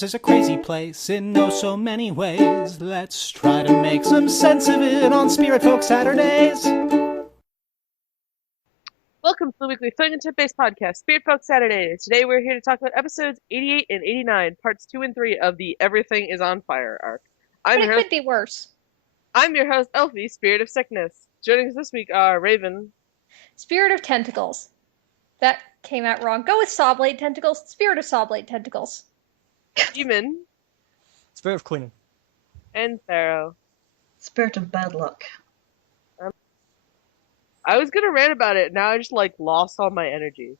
Mars is a crazy place in oh so many ways. Let's try to make some sense of it on Spiritfolk Saturdays. Welcome to the weekly Thug and Tip-based podcast, Spiritfolk Saturdays. Today we're here to talk about episodes 88 and 89, parts 2 and 3 of the Everything is on Fire arc. But it could be worse. I'm your host, Elfie, Spirit of Sickness. Joining us this week are Raven. Spirit of Tentacles. That came out wrong. Go with Sawblade Tentacles. Spirit of Sawblade Tentacles. Demon. Spirit of Queen. And Pharaoh. Spirit of Bad Luck. I was gonna rant about it, now I just, lost all my energy,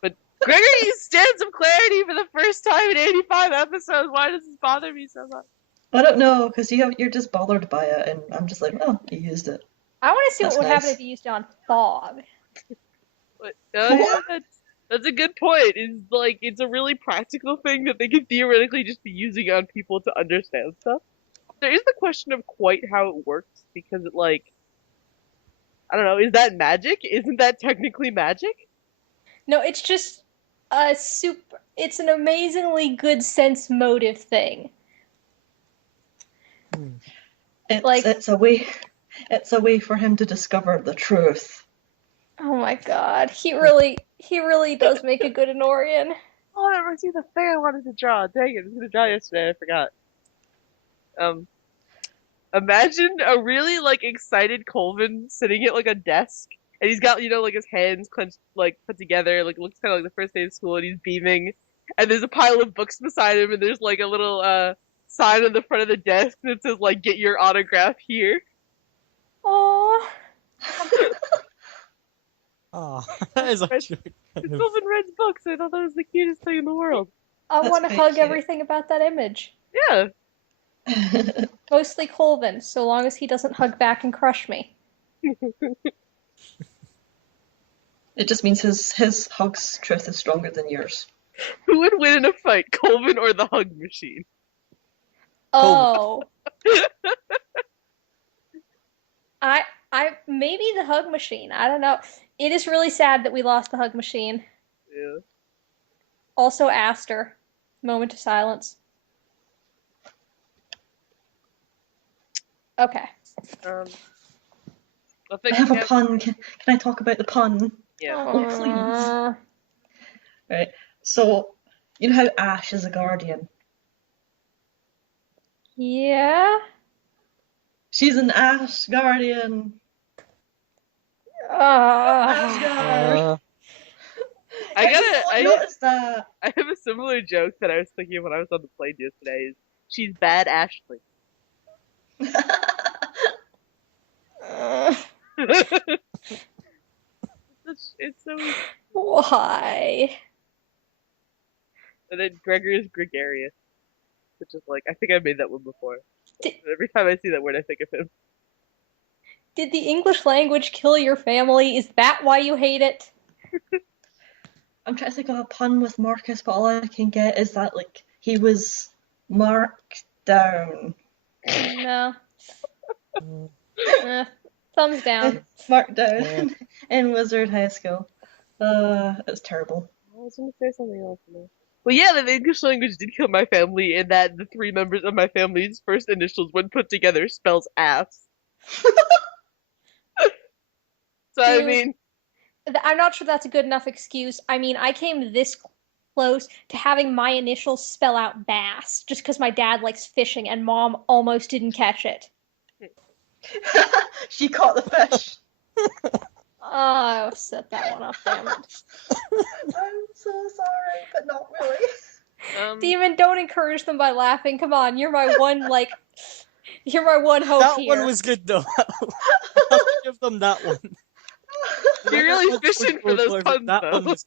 but Gregory stands some clarity for the first time in 85 episodes. Why does this bother me so much? I don't know, because you're just bothered by it, and I'm just like, oh, you used it. I want to see That's what would happen nice. if you used it on Thog. Yeah, that's a good point. It's a really practical thing that they could theoretically just be using on people to understand stuff. There is the question of quite how it works, because I don't know, is that magic? Isn't that technically magic? No, it's just it's an amazingly good sense motive thing. It's a way for him to discover the truth. Oh my god, he really does make a good Anorian. Oh, that reminds me of the thing I wanted to draw. Dang it, I was gonna draw yesterday, I forgot. Imagine a really, excited Colvin sitting at, a desk, and he's got, his hands clenched, put together, looks kind of like the first day of school, and he's beaming, and there's a pile of books beside him, and there's, a little, sign on the front of the desk that says, get your autograph here. Aww. Oh, that is actually kind of... Colvin reads books, I thought that was the cutest thing in the world. I That's want to very hug cute. everything about that image. Yeah. Mostly Colvin, so long as he doesn't hug back and crush me. It just means his hug's truth is stronger than yours. Who would win in a fight, Colvin or the hug machine? Oh. I maybe the hug machine. I don't know. It is really sad that we lost the hug machine. Yeah. Also Aster. Moment of silence. Okay. I I have a pun. Can I talk about the pun? Yeah. Oh, please. Right. So, you know how Ash is a guardian? Yeah. She's an Ash guardian. Asgard. I noticed that. I have a similar joke that I was thinking of when I was on the plane yesterday. Is she's bad Ashley. It's so easy. Why? And then Gregory is gregarious, which is I think I made that one before. Did- Every time I see that word, I think of him. Did the English language kill your family? Is that why you hate it? I'm trying to think of a pun with Marcus, but all I can get is that he was marked down. No. Thumbs down. Marked down in Wizard High School. It's terrible. I was going to say something else. Well, yeah, the English language did kill my family in that the three members of my family's first initials, when put together, spells ass. So, I Dude. mean... I'm not sure that's a good enough excuse. I mean, I came this close to having my initials spell out bass, just because my dad likes fishing and mom almost didn't catch it. She caught the fish. Oh, I set that one up, damn it. I'm so sorry, but not really. Demon, don't encourage them by laughing. Come on, you're my one, you're my one hope That here. one was good, though. I'll have to give them that one. You're really fishing for those puns, That though. one was...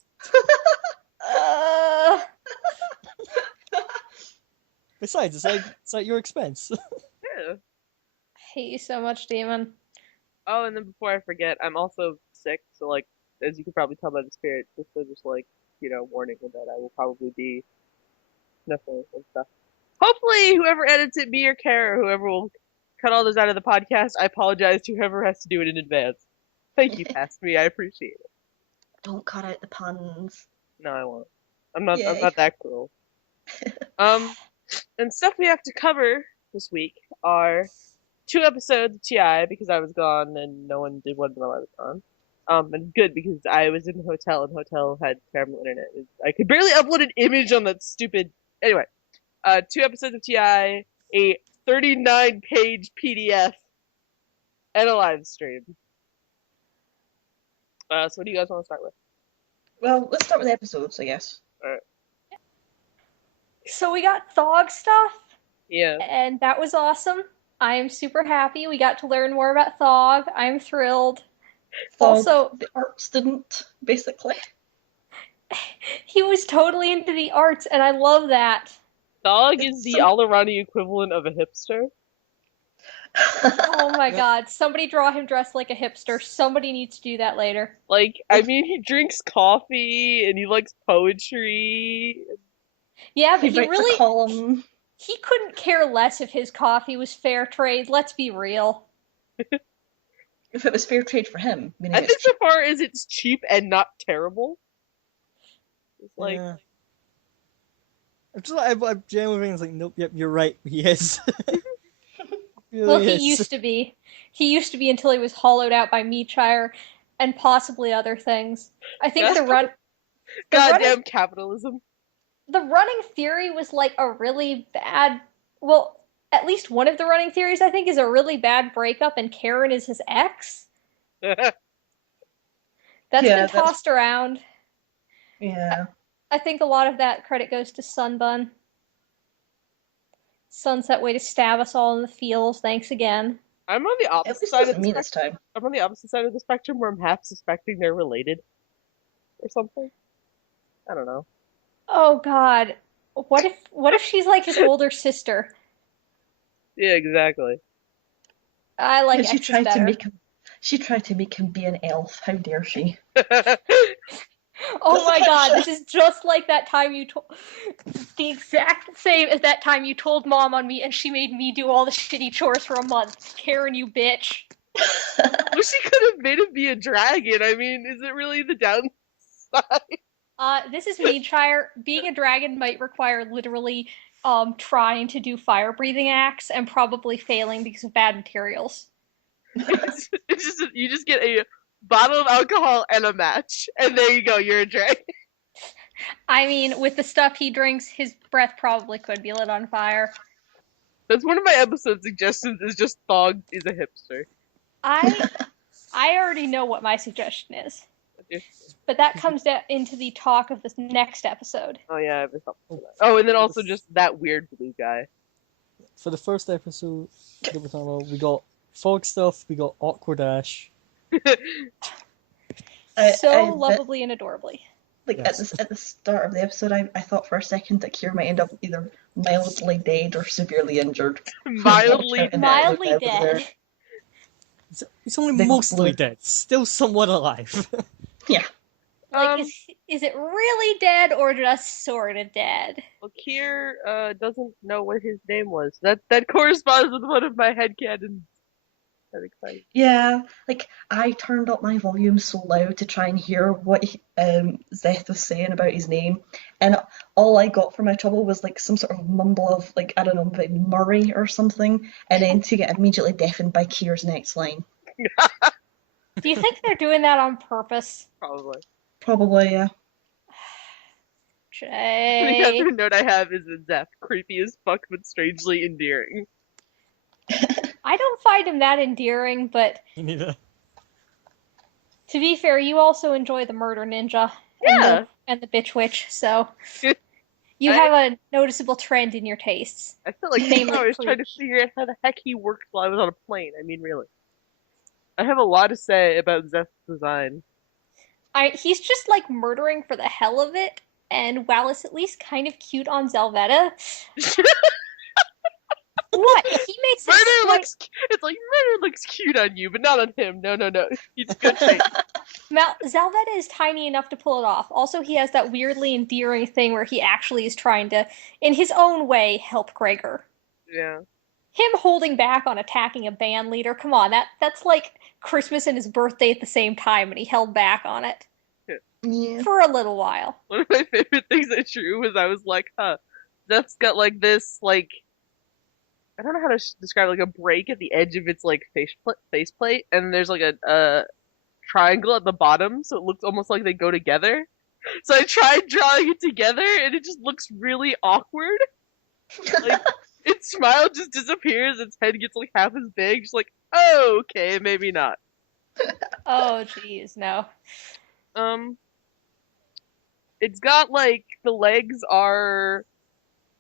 Besides, it's at your expense. Yeah. I hate you so much, Demon. Oh, and then before I forget, I'm also sick, so as you can probably tell by the spirit, just warning that I will probably be sniffling and stuff. Hopefully, whoever edits it, me or Kara, whoever will cut all those out of the podcast, I apologize to whoever has to do it in advance. Thank you, past me. I appreciate it. Don't cut out the puns. No, I won't. I'm not Yay. that cruel. And stuff we have to cover this week are 2 episodes of TI because I was gone and no one did one while I was gone. And good because I was in a hotel and hotel had terrible internet. I could barely upload an image on that stupid. Anyway, 2 episodes of TI, a 39-page PDF, and a live stream. So what do you guys want to start with? Well, let's start with the episodes, I guess. Alright. So we got Thog stuff, Yeah. and that was awesome. I am super happy. We got to learn more about Thog. I'm thrilled. Thog, Also, the art student, basically. he was totally into the arts, and I love that. Thog is the Alarani equivalent of a hipster. Oh my god, somebody draw him dressed like a hipster. Somebody needs to do that later. Like, I mean, he drinks coffee and he likes poetry. Yeah, but He he writes really a column. he couldn't care less if his coffee was fair trade, let's be real. If it was fair trade for him, meaning I it's think so far as it's cheap and not terrible. It's like, Yeah. I'm genuinely thinking, like, nope, yep, you're right, he is. Really Well, he is. used to be. He used to be until he was hollowed out by Meatshire and possibly other things. I think That's the running goddamn capitalism. the running theory was like a really bad, well, at least one of the running theories I think is a really bad breakup and Karen is his ex. That's Yeah, been tossed around. Yeah. I think a lot of that credit goes to Sunbun. Sunset way to stab us all in the feels. Thanks again. I'm on the At opposite least it side of wasn't the me this spectrum. time. I'm on the opposite side of the spectrum where I'm half suspecting they're related or something. I don't know. Oh god. What if she's like his older sister? Yeah, exactly. I like And she X's tried to better. make him. She tried to make him be an elf. How dare she? Oh my god, this is just like that time you told the exact same as that time you told mom on me and she made me do all the shitty chores for a month. Karen, you bitch. Well, she could have made him be a dragon. I mean, is it really the downside? This is Meadshire. Being a dragon might require literally trying to do fire breathing acts and probably failing because of bad materials. It's just you just get a bottle of alcohol and a match, and there you go. You're a dragon. I mean, with the stuff he drinks, his breath probably could be lit on fire. That's one of my episode suggestions. Is just Thog is a hipster. I already know what my suggestion is, but that comes into the talk of this next episode. Oh yeah, I have something for that. Oh, and then also just that weird blue guy. For the first episode that we're talking about, we got Fog stuff, we got Awkward Ash. So lovably and adorably. Like Yes. at the start of the episode, I thought for a second that Kier might end up either mildly dead or severely injured. Mildly And then Mildly Luke was there. dead. He's only Big mostly blue. dead, still somewhat alive. Yeah. Like, is it really dead or just sort of dead? Well, Kier doesn't know what his name was. That corresponds with one of my headcanons. That's exciting. Yeah, like I turned up my volume so loud to try and hear what Zeth was saying about his name, and all I got for my trouble was like some sort of mumble of like I don't know, about Murray or something, and then to get immediately deafened by Kier's next line. Do you think they're doing that on purpose? Probably. Probably, yeah. The Jay. other note I have is in Zeph. Creepy as fuck, but strangely endearing. I don't find him that endearing, but Me neither. to be fair, you also enjoy the murder ninja Yeah. and the bitch witch, so you have a noticeable trend in your tastes. I feel like Namely I was trying to figure out how the heck he worked while I was on a plane. I mean, really. I have a lot to say about Zeph's design. He's just like murdering for the hell of it, and while it's at least kind of cute on Zelvetta, what? He makes Murder it looks. It's like murder looks cute on you, but not on him. No. He's good shape. Zelvetta is tiny enough to pull it off. Also, he has that weirdly endearing thing where he actually is trying to, in his own way, help Gregor. Yeah. Him holding back on attacking a band leader, come on, that's like Christmas and his birthday at the same time, and he held back on it Yeah. for a little while. One of my favorite things I drew was I was like, Zeth's got like this like I don't know how to describe it, like a break at the edge of its like faceplate, and there's like a triangle at the bottom, so it looks almost like they go together. So I tried drawing it together, and it just looks really awkward. Like its smile just disappears, its head gets like half as big. Just like, oh, okay, maybe not. Oh, jeez, no. Um, it's got like the legs are.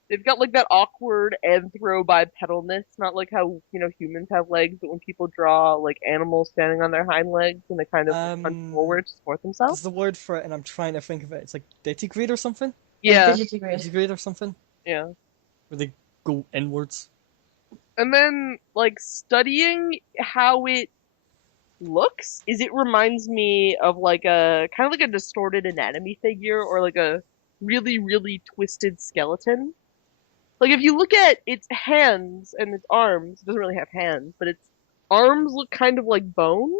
They've got like that awkward anthro-bipedalness, not like how humans have legs, but when people draw like animals standing on their hind legs and they kind of punch forward to support There's themselves. the word for it, and I'm trying to think of it. It's like digitigrade or something? Yeah, Digitigrade. Digitigrade or something? yeah. Where they go inwards. And then like studying how it looks is it reminds me of like a kind of like a distorted anatomy figure or like a really, really twisted skeleton. Like if you look at its hands and its arms, it doesn't really have hands, but its arms look kind of like bones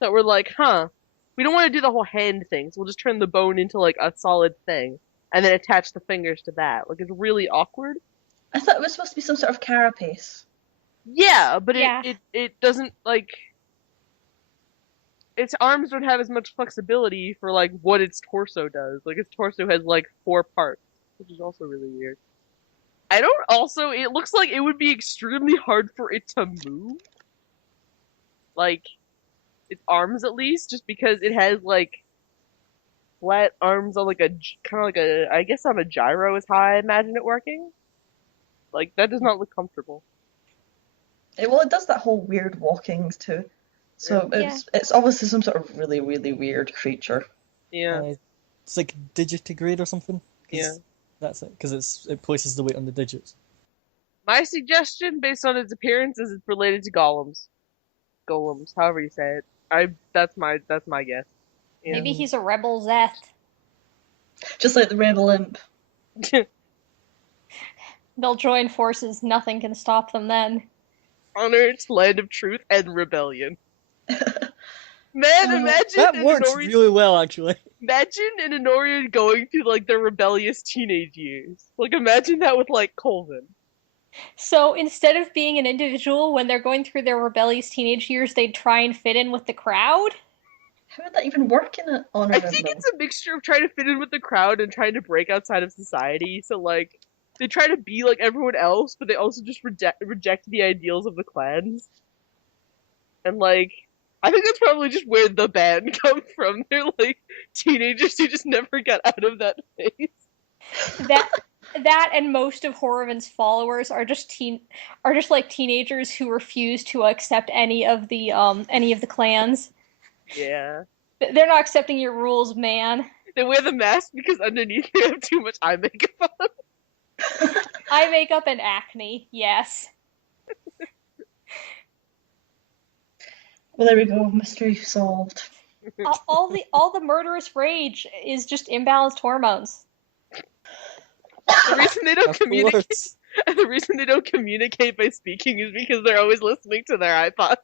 that were like, huh, we don't want to do the whole hand thing, so we'll just turn the bone into like a solid thing and then attach the fingers to that. Like it's really awkward. I thought it was supposed to be some sort of carapace. Yeah, but Yeah. it doesn't like its arms don't have as much flexibility for like what its torso does. Like its torso has like 4 parts, which is also really weird. I don't also it looks like it would be extremely hard for it to move. Like its arms at least, just because it has like flat arms on like a kind of like a I guess on a gyro is how I imagine it working. Like that does not look comfortable. Well, it does that whole weird walkings too. So Yeah. it's obviously some sort of really, really weird creature. Yeah. It's like digitigrade or something. 'Cause Yeah. That's it, because it places the weight on the digits. My suggestion, based on its appearance, is it's related to golems. Golems, however you say it. That's my guess. Yeah. Maybe he's a rebel Zeth. Just like the Rebel Imp. They'll join forces, nothing can stop them then. Honor its land of truth and rebellion. Man, imagine That an works Enorian, really well, actually. imagine an Enorian going through like their rebellious teenage years. Like imagine that with like Colvin. So instead of being an individual when they're going through their rebellious teenage years, they'd try and fit in with the crowd? How would that even work in an honor I room, think though? it's a mixture of trying to fit in with the crowd and trying to break outside of society. So like they try to be like everyone else, but they also just reject the ideals of the clans. And like I think that's probably just where the band comes from. They're like teenagers who just never got out of that phase. That and most of Horrivan's followers are just like teenagers who refuse to accept any of the clans. Yeah. They're not accepting your rules, man. They wear the mask because underneath they have too much eye makeup on. Eye makeup and acne, yes. Well, there we go. Mystery solved. All the murderous rage is just imbalanced hormones. The reason they don't Of communicate course. the reason they don't communicate by speaking is because they're always listening to their iPod.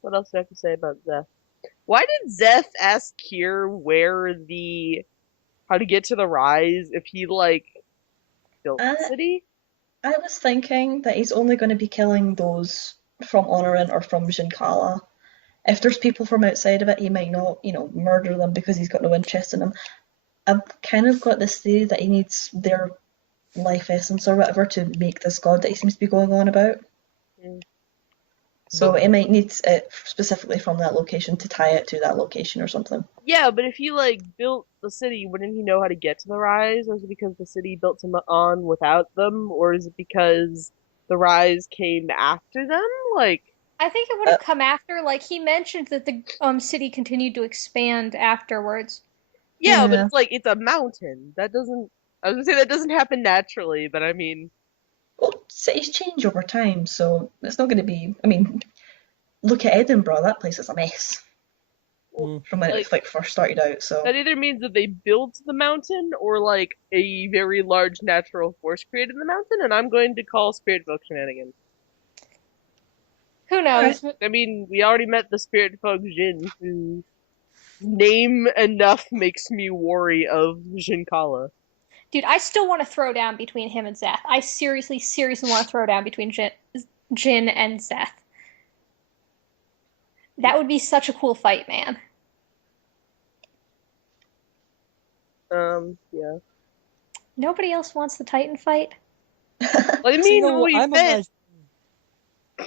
What else do I have to say about Zeth? Why did Zeth ask Kier how to get to the Rise if he like built the city? I was thinking that he's only going to be killing those from Honorin or from Jinkala. If there's people from outside of it, he might not, murder them because he's got no interest in them. I've kind of got this theory that he needs their life essence or whatever to make this god that he seems to be going on about. Mm. So he might need it specifically from that location to tie it to that location or something. Yeah, but if he like built the city, wouldn't he know how to get to the Rise? Or is it because the city built him on without them? Or is it because the Rise came after them? Like, I think it would have come after. Like he mentioned that the city continued to expand afterwards. yeah, but Yeah. it's like it's a mountain. That doesn't. I was gonna say that doesn't happen naturally, but I mean, Well, cities change over time, so it's not going to be. I mean, look at Edinburgh. That place is a mess from when it first started out. So that either means that they built the mountain or like a very large natural force created the mountain, and I'm going to call Spiritfolk shenanigans. Who knows? I mean, we already met the Spiritfolk Jin, who name enough makes me worry of Jinkala. Dude, I still want to throw down between him and Zeth. I seriously, seriously want to throw down between Jin and Zeth. That would be such a cool fight, man. Yeah. Nobody else wants the Titan fight? I So, mean, what? we bet.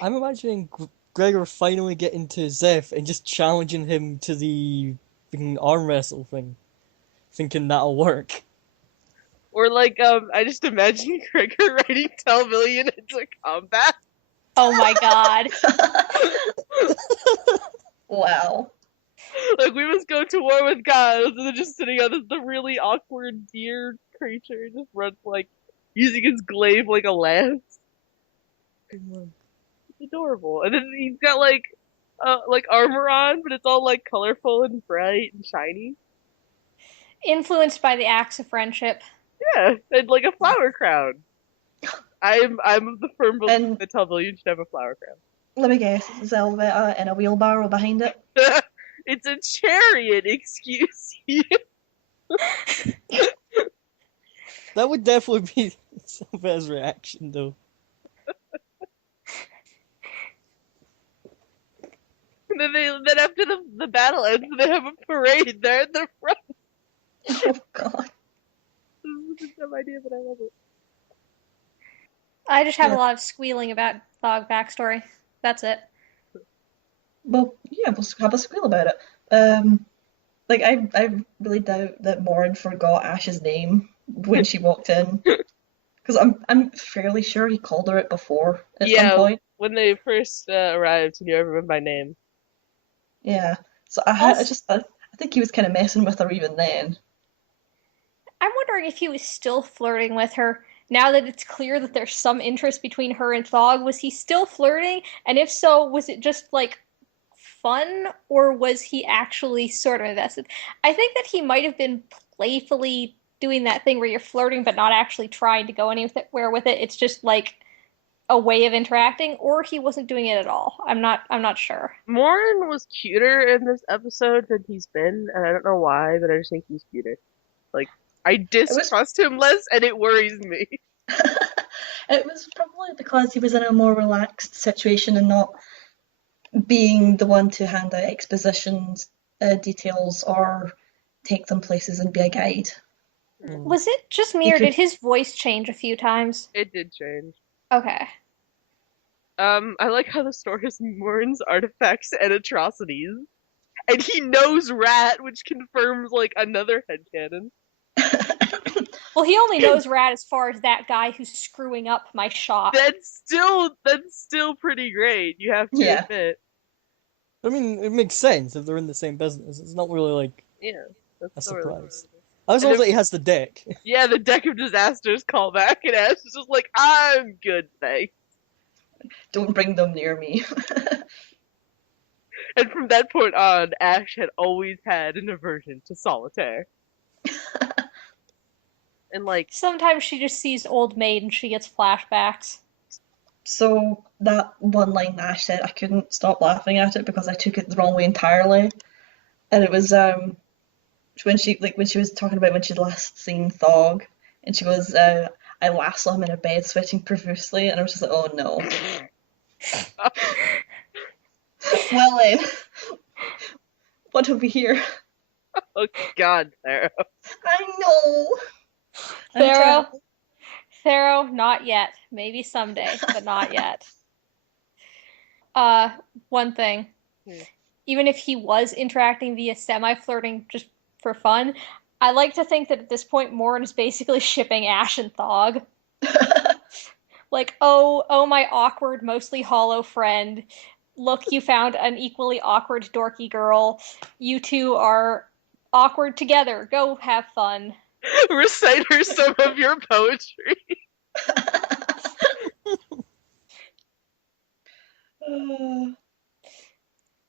I'm imagining Gregor finally getting to Zeph and just challenging him to the freaking arm wrestle thing, thinking that'll work. Or like, I just imagine Gregor riding Telvillian into combat. Oh my god. Wow. Like, we must go to war with gods, and then just sitting on the really awkward deer creature just runs, like, using his glaive like a lance. It's adorable. And then he's got, like armor on, but it's all, like, colorful and bright and shiny. Influenced by the Axe of Friendship. Yeah, and, like, a flower crown. I'm of the firm belief And that Telvillian should have a flower crown. let me guess, Zelveta in a wheelbarrow behind it. It's a chariot, excuse you. That would definitely be Sylva's reaction, though. And then after the battle ends, they have a parade there at the front. Oh god. This is a dumb idea, but I love it. I just have Yeah. a lot of squealing about Thog backstory. That's it. Well, yeah, we'll have a squeal about it. Like I really doubt that Morin forgot Ash's name when she walked in, because I'm fairly sure he called her it before at some point. When they first arrived, he knew everyone by name. Yeah. So I think he was kind of messing with her even then. I'm wondering if he was still flirting with her now that it's clear that there's some interest between her and Thog. Was he still flirting? And if so, was it just like fun, or was he actually sort of invested? I think that he might have been playfully doing that thing where you're flirting but not actually trying to go anywhere with it. It's just like a way of interacting, or he wasn't doing it at all. I'm not sure. Morin was cuter in this episode than he's been, and I don't know why, but I just think he's cuter. Like, I distrust him less, and it worries me. It was probably because he was in a more relaxed situation and not being the one to hand out expositions, details, or take them places and be a guide. Was it just me, or did his voice change a few times? It did change. Okay. I like how the store has Morin's artifacts and atrocities. And he knows Rat, which confirms, like, another headcanon. Well, he only knows Rat as far as that guy who's screwing up my shop. That's still pretty great, you have to admit. I mean, it makes sense if they're in the same business. It's not really like that's a so surprise. I was also that he has the deck. Yeah, the deck of disasters callback, and Ash is just like, I'm good, thanks. Don't bring them near me. And from that point on, Ash had always had an aversion to solitaire. And like, sometimes she just sees Old Maid and she gets flashbacks. So that one line that Ash said, I couldn't stop laughing at it because I took it the wrong way entirely. And it was when she was talking about when she'd last seen Thog, and she goes, I last saw him in a bed sweating profusely, and I was just like, oh no. Well then, what have we here? Oh god, Thero. I know. Thero, not yet. Maybe someday, but not yet. One thing. Even if he was interacting via semi-flirting just for fun, I like to think that at this point Morin is basically shipping Ash and Thog. Like, oh my awkward, mostly hollow friend. Look, you found an equally awkward, dorky girl. You two are awkward together. Go have fun. Recite her some of your poetry.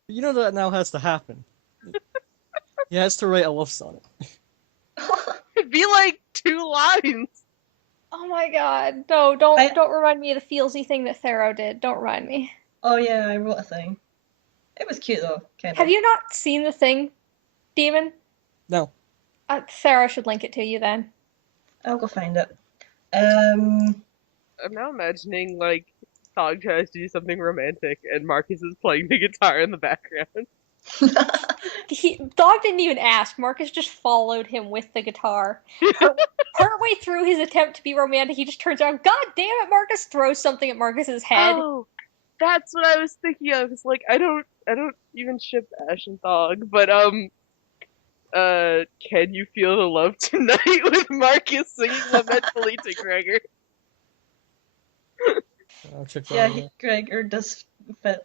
You know that now has to happen. He has to write a love sonnet. It'd be like 2 lines. Oh my god. No, don't remind me of the feelsy thing that Thero did. Don't remind me. Oh yeah, I wrote a thing. It was cute though, kind of. Have you not seen the thing? Demon? No. Sarah should link it to you then. I'll go find it. I'm now imagining, like, Thog tries to do something romantic, and Marcus is playing the guitar in the background. Thog didn't even ask. Marcus just followed him with the guitar. Partway through his attempt to be romantic, he just turns around. God damn it, Marcus! Throws something at Marcus's head. Oh, that's what I was thinking of. It's like, I don't even ship Ash and Thog, but, can you feel the love tonight with Marcus singing lamentfully to Gregor? I'll check that Yeah, out. Gregor does fit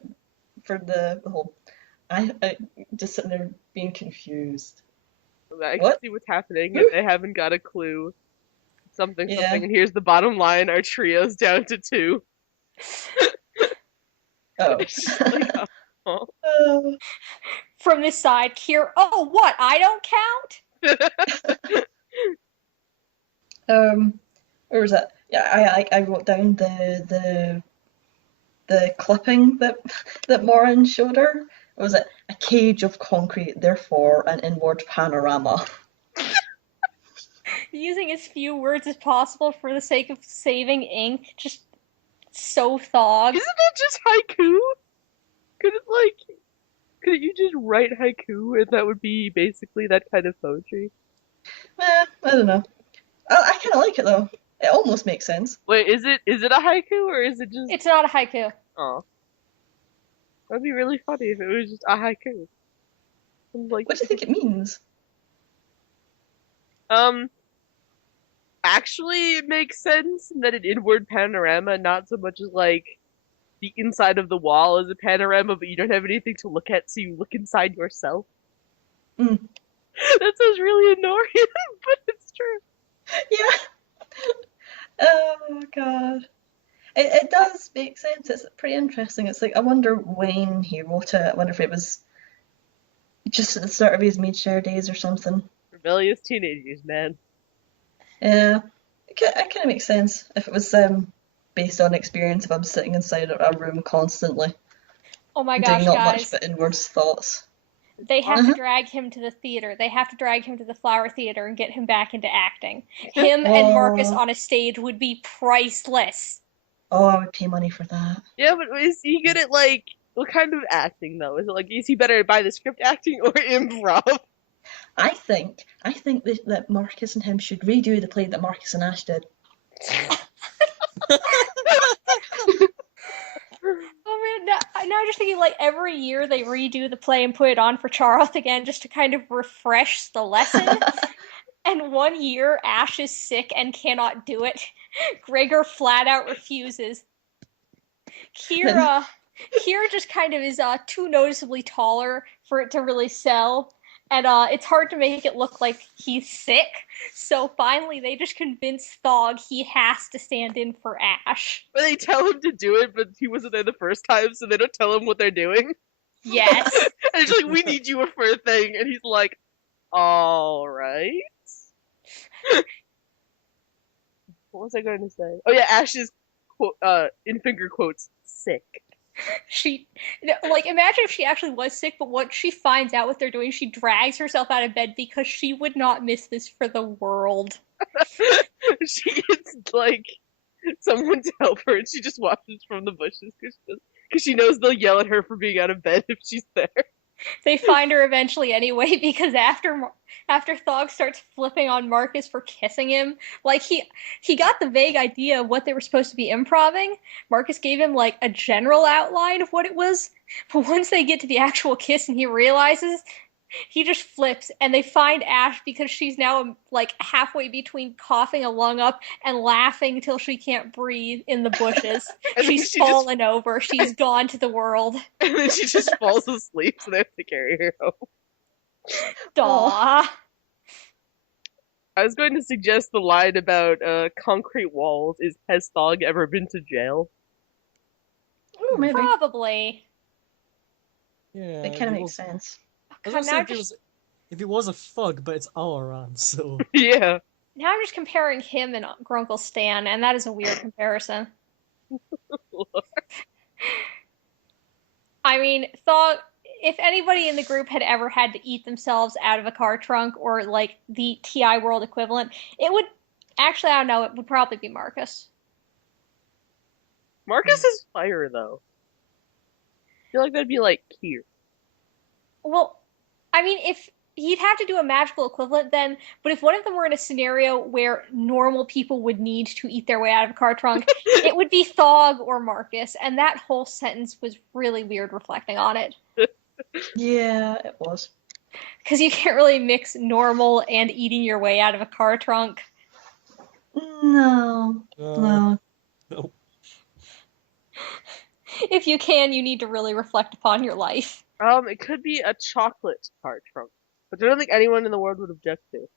for the whole. I just sitting there being confused. I can What? see what's happening, and they haven't got a clue. Something, Yeah. and here's the bottom line, our trio's down to 2. Oh. It's just like, oh. Oh. From this side, Kier. Oh, what? I don't count? Where was it? Yeah, I wrote down the clipping that Morin showed her. What was it? A cage of concrete, therefore an inward panorama. Using as few words as possible for the sake of saving ink. Just so Thog. Isn't it just haiku? Could you just write haiku and that would be basically that kind of poetry? I don't know. I kind of like it though. It almost makes sense. Wait, is it a haiku or is it just? It's not a haiku. Oh, that'd be really funny if it was just a haiku. Like, What do you think it means? Actually, it makes sense that an inward panorama, not so much as like the inside of the wall is a panorama, but you don't have anything to look at, so you look inside yourself. Mm. That sounds really annoying, but it's true. Yeah. Oh god. It does make sense. It's pretty interesting. It's like I wonder when he wrote it. I wonder if it was just at the start of his mid-share days or something. Rebellious teenagers, man. Yeah, it kind of makes sense if it was based on experience. If I'm sitting inside a room constantly Oh my doing gosh, not guys. much but inwards thoughts. They have Uh-huh. to drag him to the theater. They have to drag him to the Flower Theater and get him back into acting. Him and Marcus Oh, on a stage would be priceless. oh, I would pay money for that. Yeah, but is he good at like what kind of acting though? Is he better by the script acting or improv? I think that Marcus and him should redo the play that Marcus and Ash did. Oh man, now I'm just thinking like every year they redo the play and put it on for Charlotte again just to kind of refresh the lesson. And one year Ash is sick and cannot do it. Gregor flat out refuses. Kira just kind of is too noticeably taller for it to really sell. And it's hard to make it look like he's sick. So finally, they just convince Thog he has to stand in for Ash. But they tell him to do it, but he wasn't there the first time, so they don't tell him what they're doing. Yes. And it's like, we need you for a thing, and he's like, all right. What was I going to say? Oh yeah, Ash is, in finger quotes, sick. Imagine if she actually was sick, but once she finds out what they're doing, she drags herself out of bed because she would not miss this for the world. She gets, like, someone to help her, and she just watches from the bushes because she knows they'll yell at her for being out of bed if she's there. They find her eventually anyway because after Thog starts flipping on Marcus for kissing him, like he got the vague idea of what they were supposed to be improving. Marcus gave him like a general outline of what it was, but once they get to the actual kiss and he realizes, he just flips, and they find Ash because she's now like halfway between coughing a lung up and laughing till she can't breathe in the bushes. She's fallen over. She's gone to the world. And then she just falls asleep, so they have to carry her home. Aww. I was going to suggest the line about concrete walls is, has Thog ever been to jail? Oh, maybe. Probably. Yeah, It kind of makes sense. I was gonna say if it was a thug, but it's Alaran, so. Yeah. Now I'm just comparing him and Grunkle Stan, and that is a weird comparison. I mean, Thog, if anybody in the group had ever had to eat themselves out of a car trunk or like the TI World equivalent, it would actually, I don't know, it would probably be Marcus. Marcus is fire though. I feel like that'd be like Kier. Well, I mean, if he'd have to do a magical equivalent then, but if one of them were in a scenario where normal people would need to eat their way out of a car trunk, it would be Thog or Marcus, and that whole sentence was really weird reflecting on it. Yeah, it was. Because you can't really mix normal and eating your way out of a car trunk. No, no. No. If you can, you need to really reflect upon your life. It could be a chocolate car trunk, which I don't think anyone in the world would object to.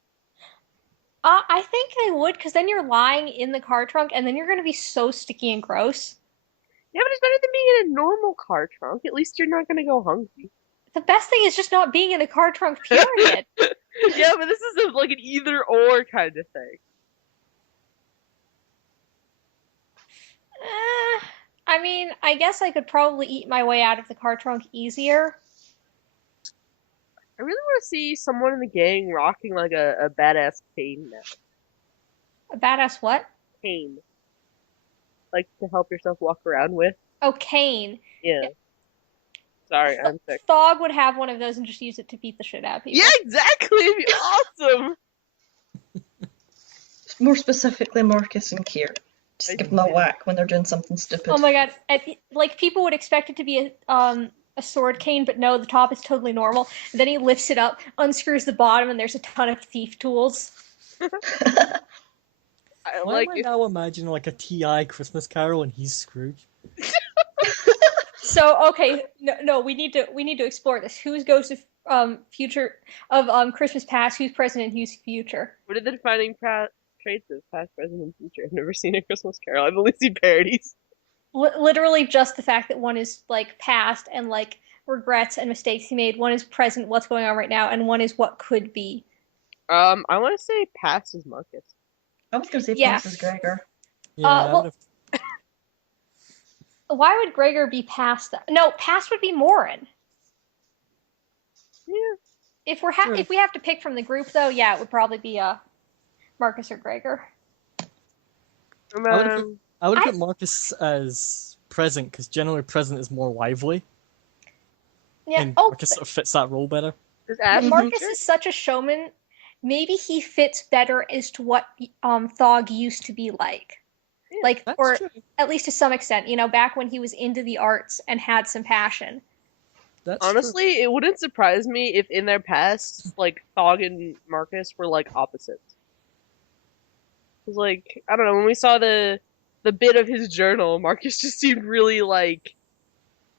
I think they would, because then you're lying in the car trunk, and then you're going to be so sticky and gross. Yeah, but it's better than being in a normal car trunk. At least you're not gonna go hungry. The best thing is just not being in a car trunk, period. Yeah, but this is like an either or kind of thing. I mean, I guess I could probably eat my way out of the car trunk easier. I really want to see someone in the gang rocking like a badass cane now. A badass what? Cane. Like to help yourself walk around with. Oh, cane. Yeah. Sorry, I'm sick. Thog would have one of those and just use it to beat the shit out of people. Yeah, exactly. It'd be awesome. More specifically, Marcus and Kier. Just give them a whack when they're doing something stupid. Oh my god! Like people would expect it to be a sword cane, but no, the top is totally normal. And then he lifts it up, unscrews the bottom, and there's a ton of thief tools. Why am I now imagining like a TI Christmas Carol and he's Scrooge? So okay, no, we need to explore this. Who's Ghost of future of Christmas past? Who's present and who's future? What are the defining traits of past, present, and future? I've never seen a Christmas Carol. I've only seen parodies. Literally just the fact that one is like past and like regrets and mistakes he made. One is present, what's going on right now, and one is what could be. I want to say past is Marcus. I was gonna say Yeah. past is Gregor. Yeah, well, why would Gregor be past that? No, past would be Morin. Yeah. If we have to pick from the group though, yeah, it would probably be Marcus or Gregor. I would put Marcus as present because generally present is more lively. Yeah. And Marcus sort of fits that role better. Is Ash Marcus future? is such a showman. Maybe he fits better as to what Thog used to be like. Yeah, Like, That's or true. at least to some extent, back when he was into the arts and had some passion. That's Honestly, it wouldn't surprise me if in their past, like, Thog and Marcus were, like, opposites. Cause, like, I don't know, when we saw the bit of his journal, Marcus just seemed really, like,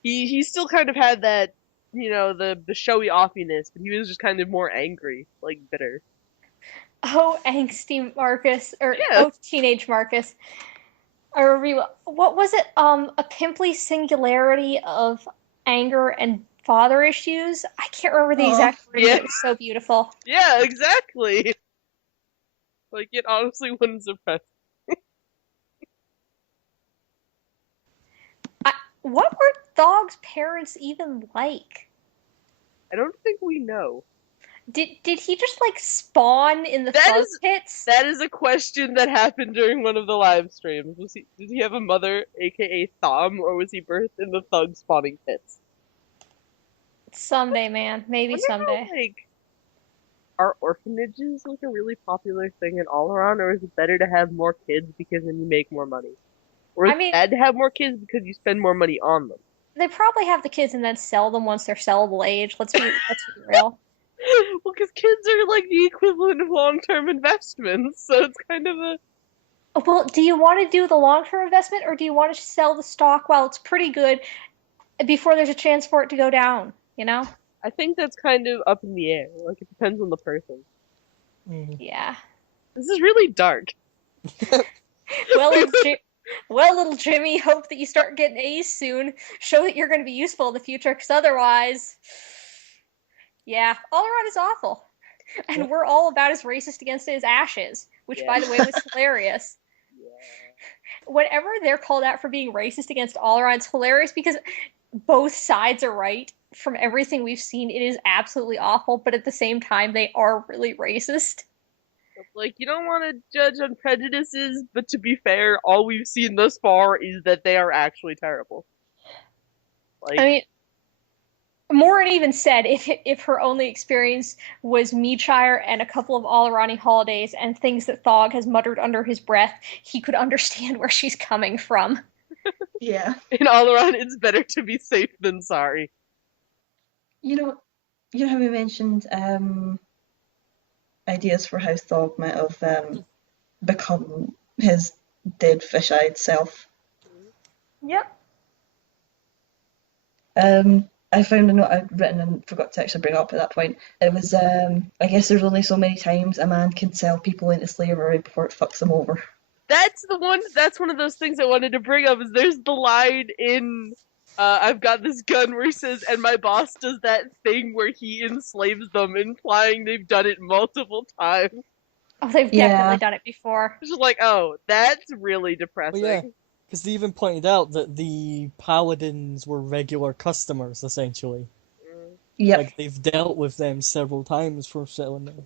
he still kind of had that, the showy offiness, but he was just kind of more angry, like, bitter. Oh, angsty Marcus, or Yeah. teenage Marcus. I remember, what was it? A pimply singularity of anger and father issues. I can't remember the exact word. Yeah. It was so beautiful. Yeah, exactly! Like, it honestly wouldn't surprise me. What were Thog's parents even like? I don't think we know. Did he just like spawn in the Thug pits? That is a question that happened during one of the live streams. Did he have a mother, aka Thom, or was he birthed in the Thug spawning pits? Someday, man. Maybe someday. Like, are orphanages like a really popular thing in Alaron, or is it better to have more kids because then you make more money? Or is it bad to have more kids because you spend more money on them? They probably have the kids and then sell them once they're sellable age. Let's be real. Well, because kids are like the equivalent of long-term investments, so it's kind of a... Well, do you want to do the long-term investment, or do you want to sell the stock while it's pretty good before there's a chance for it to go down, I think that's kind of up in the air. Like, it depends on the person. Yeah. This is really dark. Well, little Jimmy, hope that you start getting A's soon. Show that you're going to be useful in the future, because otherwise... Yeah, Alaron is awful. And we're all about as racist against it as Ash is, which, by the way, was hilarious. Whenever they're called out for being racist against Alaron, it's hilarious because both sides are right. from everything we've seen, it is absolutely awful, but at the same time, they are really racist. Like, you don't want to judge on prejudices, but to be fair, all we've seen thus far is that they are actually terrible. Like, I mean, Morin even said if her only experience was Meadshire and a couple of Alrani holidays and things that Thog has muttered under his breath, he could understand where she's coming from. Yeah. in all around, it's better to be safe than sorry. You know, you know how we mentioned ideas for how Thog might have become his dead fish-eyed self. Yep. I found a note I'd written and forgot to actually bring up at that point. It was, I guess there's only so many times a man can sell people into slavery before it fucks them over. That's one of those things I wanted to bring up, is there's the line in I've Got This Gun where he says, and my boss does that thing where he enslaves them, implying they've done it multiple times. Oh, they've definitely done it before. It's just like, oh, that's really But depressing. yeah, because they even pointed out that the paladins were regular customers, essentially. Yep. Like, they've dealt with them several times for selling them.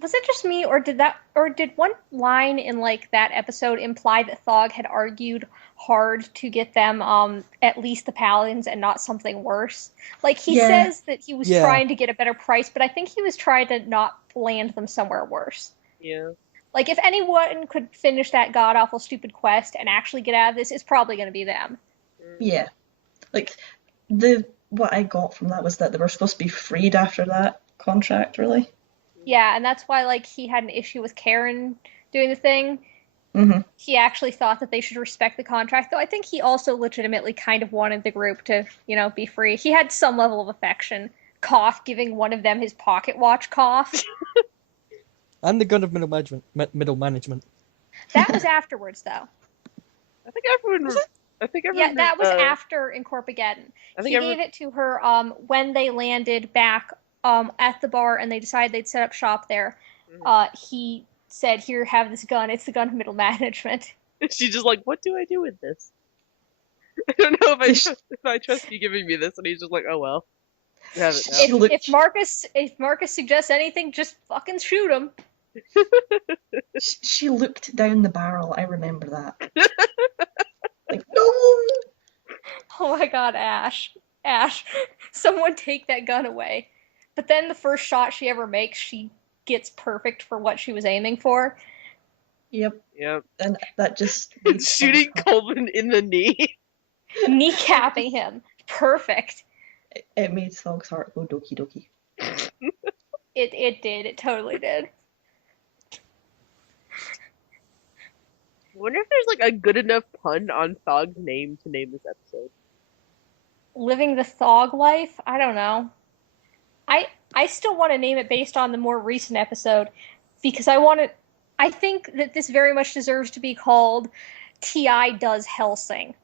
Was it just me, or did one line in like that episode imply that Thog had argued hard to get them at least the paladins and not something worse? Like he Yeah. says that he was Yeah. trying to get a better price, but I think he was trying to not land them somewhere worse. Yeah. Like if anyone could finish that god awful stupid quest and actually get out of this, it's probably going to be them. Yeah. Like, what I got from that was that they were supposed to be freed after that contract, really. Yeah, and that's why like he had an issue with Karen doing the thing. Mm-hmm. He actually thought that they should respect the contract, though I think he also legitimately kind of wanted the group to, be free. He had some level of affection. Cough, giving one of them his pocket watch cough. And the gun of middle management. That was afterwards, though. I think everyone. Yeah, that was after Incorpogeddon. He gave it to her when they landed back at the bar and they decided they'd set up shop there. He said, "Here, have this gun. It's the gun of middle management." She's just like, what do I do with this? I don't know if I trust you giving me this, and he's just like, oh well, you have it now. If Marcus suggests anything, just fucking shoot him. She looked down the barrel. I remember that. Like, no! Oh my god, Ash. Someone take that gun away. But then the first shot she ever makes, she gets perfect for what she was aiming for. Yep. Yep. And that just... Shooting Colvin in the knee. Kneecapping him. Perfect. It made Thog's heart go doki doki. It did. It totally did. I wonder if there's like a good enough pun on Thog's name to name this episode. Living the Thog life? I don't know. I still want to name it based on the more recent episode because I think that this very much deserves to be called T.I. Does Helsing.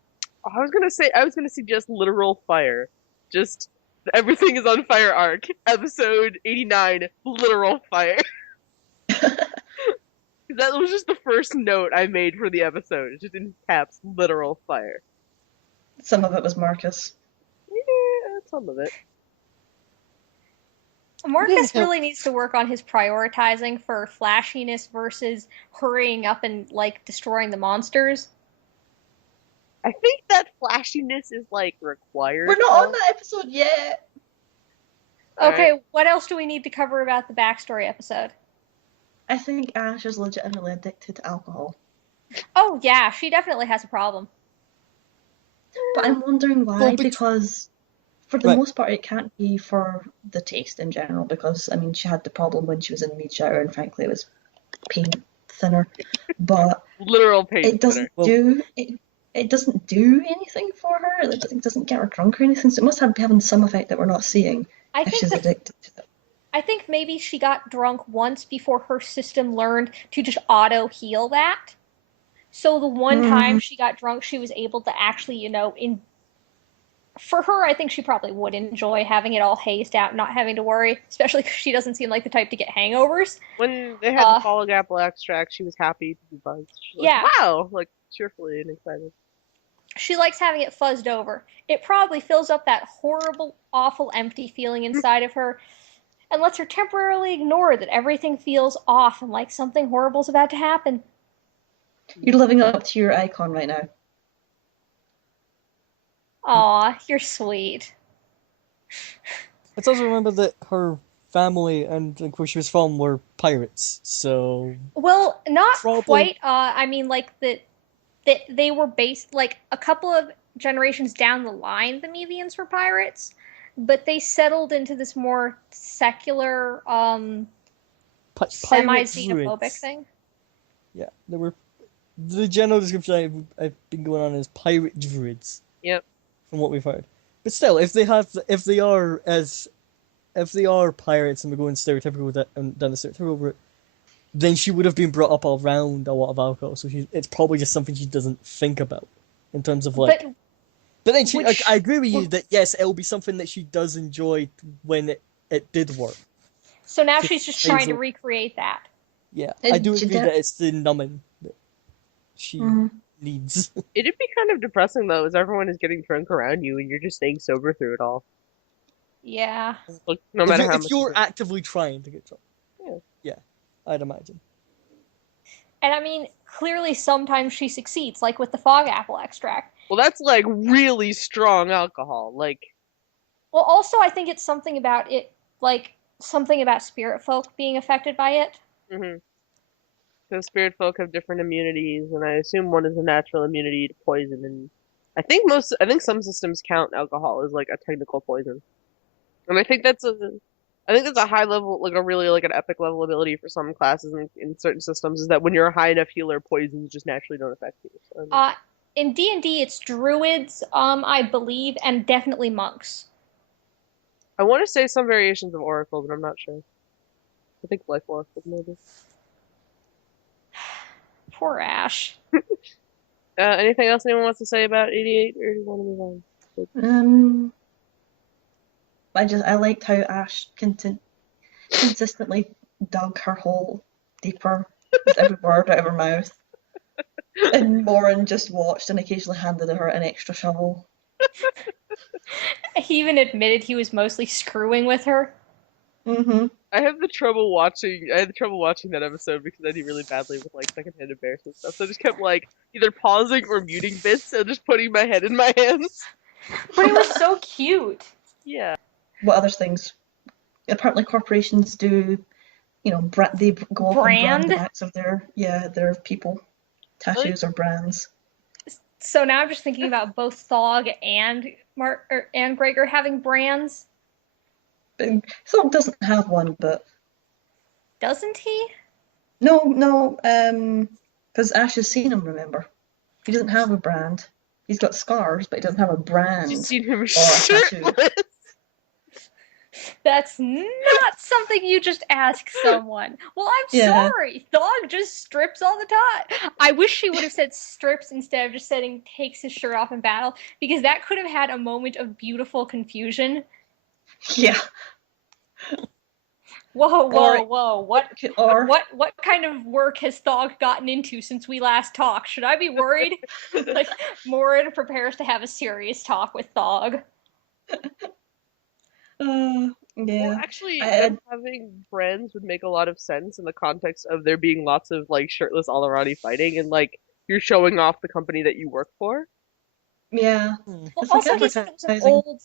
I was gonna suggest Literal Fire. Just everything is on fire arc. Episode 89, Literal Fire. That was just the first note I made for the episode. Just in caps, Literal Fire. Some of it was Marcus. Yeah, some of it. Marcus really needs to work on his prioritizing for flashiness versus hurrying up and, like, destroying the monsters. I think that flashiness is, like, required. We're not on that episode yet! Okay, what else do we need to cover about the backstory episode? I think Ash is legitimately addicted to alcohol. Oh, yeah, she definitely has a problem. But I'm wondering why, Well, because for the most part it can't be for the taste in general, because, I mean, she had the problem when she was in Meadshire, and frankly it was paint thinner. But Literal paint it doesn't it doesn't do anything for her. It doesn't get her drunk or anything, so it must be having some effect that we're not seeing if she's addicted to it. I think maybe she got drunk once before her system learned to just auto-heal that. So the one time she got drunk, she was able to actually, for her, I think she probably would enjoy having it all hazed out, not having to worry, especially because she doesn't seem like the type to get hangovers. When they had the Follow Apple extract, she was happy to be buzzed. She was like, wow! Like, cheerfully and excited. She likes having it fuzzed over. It probably fills up that horrible, awful, empty feeling inside of her and lets her temporarily ignore that everything feels off and like something horrible's about to happen. You're living up to your icon right now. Aw, you're sweet. Let's also remember that her family and like, where she was from were pirates, so Well, not Probably- quite. I mean, like that they were based like a couple of generations down the line. The Mevians were pirates, but they settled into this more secular, pirate semi-xenophobic druids. thing. Yeah, there were the general description I've been going on is pirate druids. Yep. From what we've heard, but still, if they are pirates and we're going stereotypical down the stereotypical route, then she would have been brought up around a lot of alcohol, so it's probably just something she doesn't think about in terms of like. But then I agree with you that yes, it'll be something that she does enjoy when it did work. So now she's just She's trying to a- recreate that. Yeah, And I do she agree did- that it's the numbing that she needs. It'd be kind of depressing though, as everyone is getting drunk around you and you're just staying sober through it all. Yeah. Like, no matter how if much. you're you drink. actively trying to get drunk. Yeah, I'd imagine. And I mean, clearly sometimes she succeeds, like with the fog apple extract. Well, that's like really strong alcohol. Like, Well, also I think it's something about it, like something about spirit folk being affected by it. so spirit folk have different immunities, and I assume one is a natural immunity to poison. And I think some systems count alcohol as like a technical poison. And I think that's a high level, like a really like an epic level ability for some classes in certain systems. Is that when you're a high enough healer, poisons just naturally don't affect you. So, In D&D, it's druids, I believe, and definitely monks. I want to say some variations of oracle, but I'm not sure. I think life oracle maybe. Poor Ash. Anything else anyone wants to say about 88, or do you want to move on? I liked how Ash consistently dug her hole deeper with every word out of her mouth. And Morin just watched and occasionally handed her an extra shovel. He even admitted he was mostly screwing with her. Mm-hmm. I had the trouble watching that episode because I did really badly with like secondhand embarrassment stuff. So I just kept like either pausing or muting bits and just putting my head in my hands. But it was so cute. Yeah. What other things? Apparently corporations do, they go off and brand the Brand? backs of their people, tattoos or brands. So now I'm just thinking about both Thog and and Gregor having brands. Thog doesn't have one, but Doesn't he? no, because Ash has seen him. Remember, he doesn't have a brand. He's got scars, but he doesn't have a brand You've seen him or a tattoo. shirtless. That's not something you just ask someone. Well, I'm Yeah. sorry. Thog just strips all the time. I wish she would have said strips instead of just saying takes his shirt off in battle, because that could have had a moment of beautiful confusion. Yeah. Whoa, Or- whoa. Or What kind of work has Thog gotten into since we last talked? Should I be worried? Like, Morin prepares to have a serious talk with Thog. yeah. Well, actually, I- them having friends would make a lot of sense in the context of there being lots of like shirtless Allarani fighting and like you're showing off the company that you work for. Yeah. Well, It's like also, he said advertising.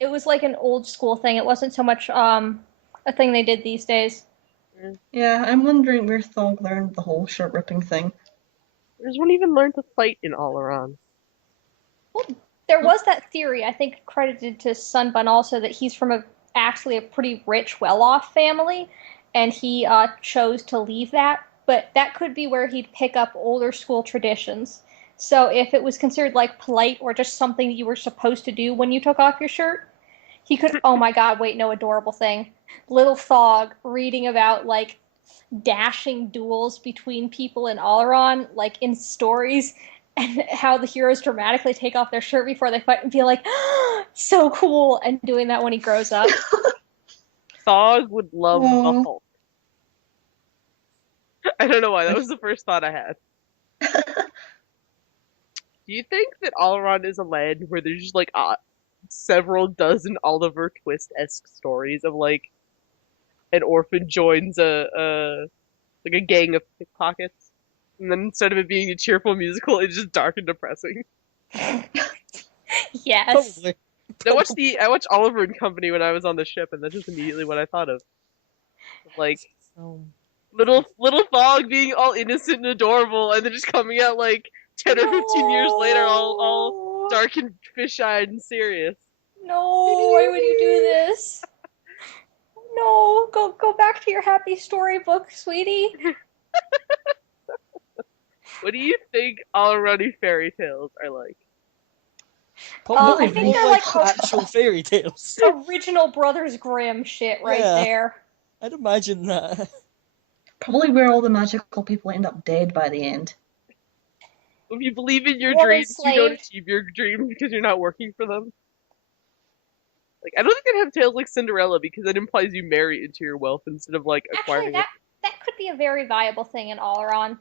it was like an old school thing. It wasn't so much a thing they did these days. Yeah, I'm wondering where Thog learned the whole shirt ripping thing. There's one even learned to fight in Allaran. There was that theory, I think credited to Sunbun also, that he's from actually a pretty rich, well-off family, and he chose to leave that. But that could be where he'd pick up older school traditions. So if it was considered like polite or just something that you were supposed to do when you took off your shirt, he could. Oh my God! Wait, no, adorable thing. Little Thog reading about like dashing duels between people in Alaron, like in stories, and how the heroes dramatically take off their shirt before they fight and be like, oh, so cool, and doing that when he grows up. Thog would love the Aw. Hulk. I don't know why, that was the first thought I had. Do you think that Alaron is a land where there's just like several dozen Oliver Twist-esque stories of like an orphan joins a gang of pickpockets, and then instead of it being a cheerful musical, it's just dark and depressing. Yes. Probably. I watched Oliver and Company when I was on the ship, and that's just immediately what I thought of. Like little Thog being all innocent and adorable, and then just coming out like 10 or 15 years later, all dark and fish-eyed and serious. No, why would you do this? No, go back to your happy storybook, sweetie. What do you think Already fairy tales are like? Probably I think more they're like like actual fairy tales. original Brothers Grimm shit right Yeah. there. I'd imagine that. Probably where all the magical people end up dead by the end. If you believe in your Or dreams, you don't enslaved. achieve your dreams because you're not working for them. Like, I don't think I'd have tales like Cinderella because that implies you marry into your wealth instead of like Actually, acquiring it. that could be a very viable thing in Alaron.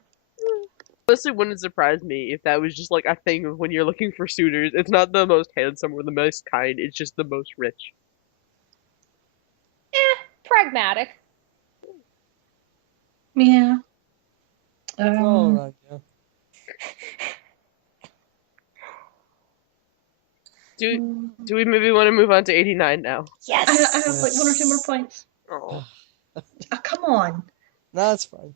Honestly, wouldn't surprise me if that was just like a thing of when you're looking for suitors. It's not the most handsome or the most kind. It's just the most rich. Pragmatic. Yeah. All right, yeah. Do we maybe want to move on to 89 now? Yes. I have like one or two more points. Oh. Come on. Nah, that's fine.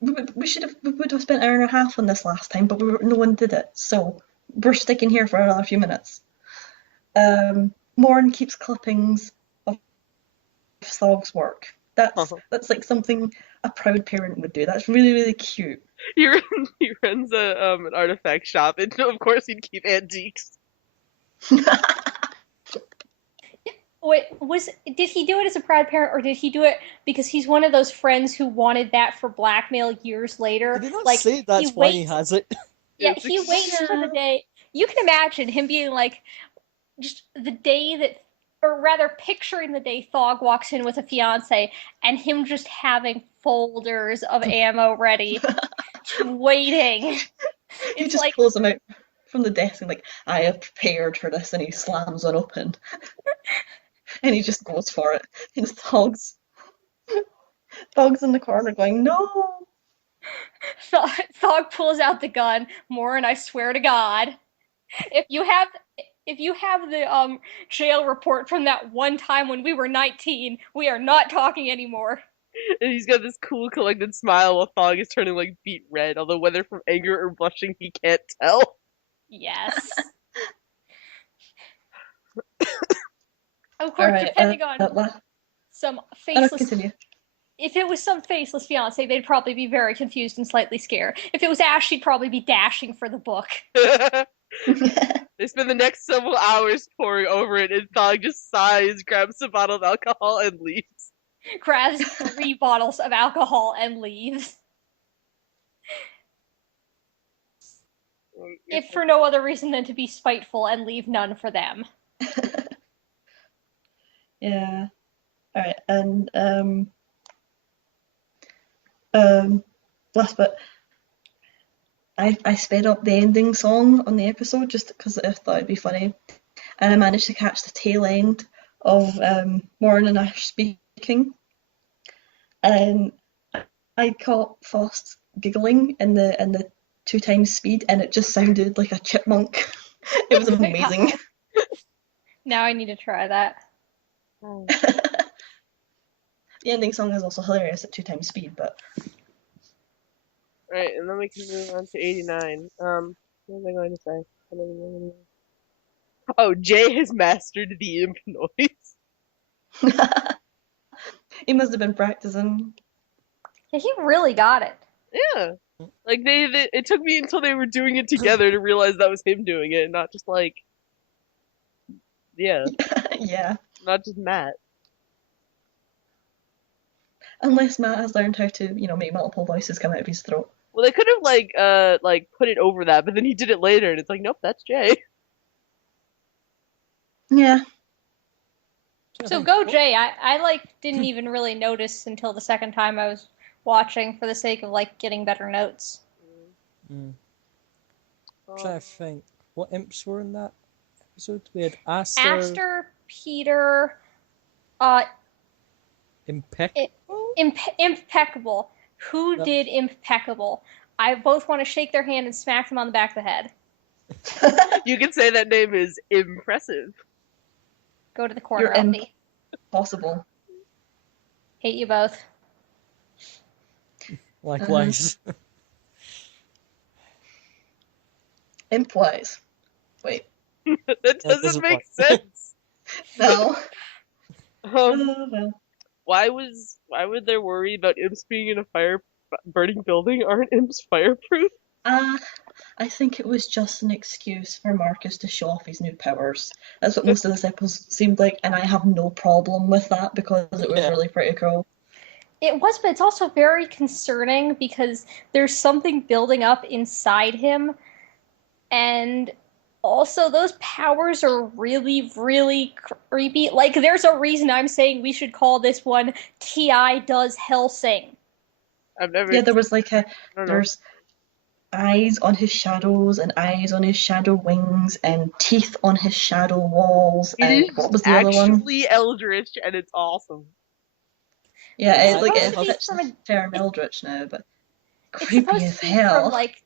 We would have spent an hour and a half on this last time, but no one did it, so we're sticking here for another few minutes. Morn keeps clippings of Thog's work. That's like something a proud parent would do. That's really, really cute. He runs an artifact shop, and of course he'd keep antiques. Wait, did he do it as a proud parent, or did he do it because he's one of those friends who wanted that for blackmail years later? Did he not like say that's why he has it? Yeah, he waits for the day. You can imagine him being like, just the day that, or rather, picturing the day Thog walks in with a fiance, and him just having folders of ammo ready, waiting. He It's just like, pulls them out from the desk and like, I have prepared for this, and he slams one open. And he just goes for it. And Thog's in the corner going, no! Thog pulls out the gun. Morin, I swear to God, if you have the jail report from that one time when we were 19, we are not talking anymore. And he's got this cool, collected smile while Thog is turning like beet red, although whether from anger or blushing, he can't tell. Yes. Of course, Right, depending on some faceless. Continue. If it was some faceless fiance, they'd probably be very confused and slightly scared. If it was Ash, she'd probably be dashing for the book. They spend the next several hours poring over it, and Thog just sighs, grabs a bottle of alcohol, and leaves. Grabs 3 bottles of alcohol and leaves. If for no other reason than to be spiteful and leave none for them. Yeah. Alright, and last bit. I sped up the ending song on the episode just because I thought it'd be funny. And I managed to catch the tail end of Morn and Ash speaking. And I caught Faust giggling in the 2 times speed, and it just sounded like a chipmunk. It was amazing. Now I need to try that. The ending song is also hilarious at 2 times speed, but Right, and then we can move on to 89. What was I going to say? Oh, Jay has mastered the imp noise. he must have been practicing. Yeah, he really got it. Yeah. Like, it took me until they were doing it together to realize that was him doing it, not just like, yeah. Yeah. Not just Matt. Unless Matt has learned how to, make multiple voices come out of his throat. Well, they could have like put it over that, but then he did it later, and it's like, nope, that's Jay. Yeah. So go Jay. I didn't even really notice until the second time I was watching for the sake of getting better notes. trying to think. What imps were in that episode? We had Aster, Aster, Peter, uh, Impeccable? Impeccable. Who That- did Impeccable? I both want to shake their hand and smack them on the back of the head. You can say that name is impressive. Go to the corner, You're Elfie. impossible. Hate you both. Likewise. Imp-wise. Wait. That doesn't doesn't make work. sense. No. Um, Well. why would they worry about imps being in a fire burning building? Aren't imps fireproof? I think it was just an excuse for Marcus to show off his new powers. That's what most of this episode seemed like, and I have no problem with that because it was Yeah. really pretty cool. It was, but it's also very concerning because there's something building up inside him, and also those powers are really, really creepy. Like, there's a reason I'm saying we should call this one T.I. Does Hellsing. I've never. Yeah, there was like I don't know. there's eyes on his shadows and eyes on his shadow wings and teeth on his shadow walls It and is what was the other one? actually eldritch, and it's awesome. Yeah, It's it, like supposed it to be fits from the term eldritch now, but It's creepy supposed as to be hell. from, like,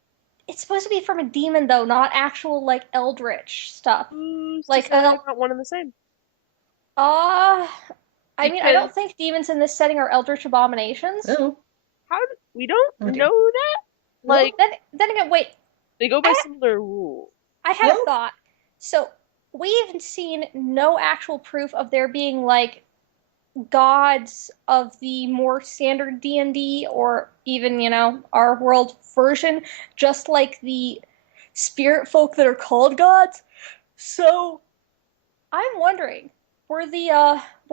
it's supposed to be from a demon, though, not actual, like, eldritch stuff. Who's Like, to say they're not one and the same? I mean, I don't Because- think demons in this setting are eldritch abominations. Oh, We don't Oh, dear. know that? No? Like, Then again, wait, they go by I- similar rules. I had No? a thought. So, we've seen no actual proof of there being, like, gods of the more standard D&D or even, our world version, just like the spirit folk that are called gods. So, I'm wondering, were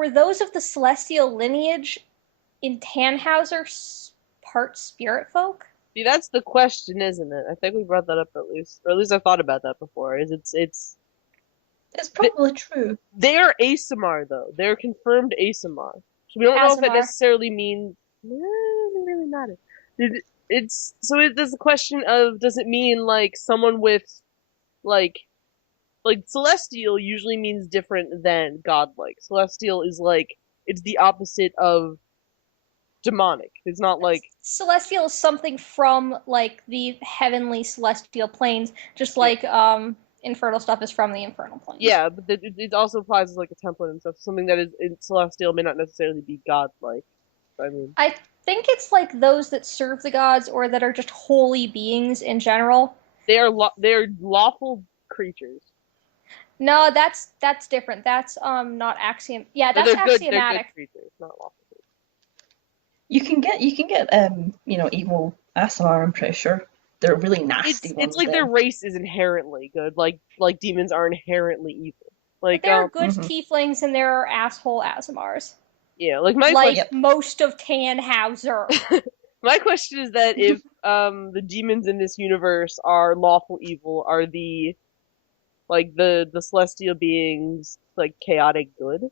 those of the celestial lineage in Tannhauser part spirit folk? See, that's the question, isn't it? I think we brought that up at least, or at least I thought about that before. It's it's probably true. they're Asimar though. They're confirmed Asimar. So we don't know if it Aasimar. necessarily means. It doesn't really matter. There's the question of, does it mean like someone with like celestial usually means different than godlike. Celestial is like, it's the opposite of demonic. It's not like, Celestial is something from, like, the heavenly celestial planes, just Yeah. like infernal stuff is from the infernal planes. yeah, but it also applies as like a template and stuff. Something that is in celestial may not necessarily be godlike. I mean, I think it's like those that serve the gods or that are just holy beings in general. they're lawful creatures. No, that's different. That's not axiom. Yeah, They're that's good. They're good axiomatic. creatures, not lawful creatures. You can get evil Asimar, I'm pretty sure. They're really nasty ones. It's like though. their race is inherently good. Like demons are inherently evil. But Like there are good Mhm. tieflings and there are asshole Asimars. yeah, like my Like question, most of Tannhauser. my question is that if the demons in this universe are lawful evil, are the celestial beings like chaotic good?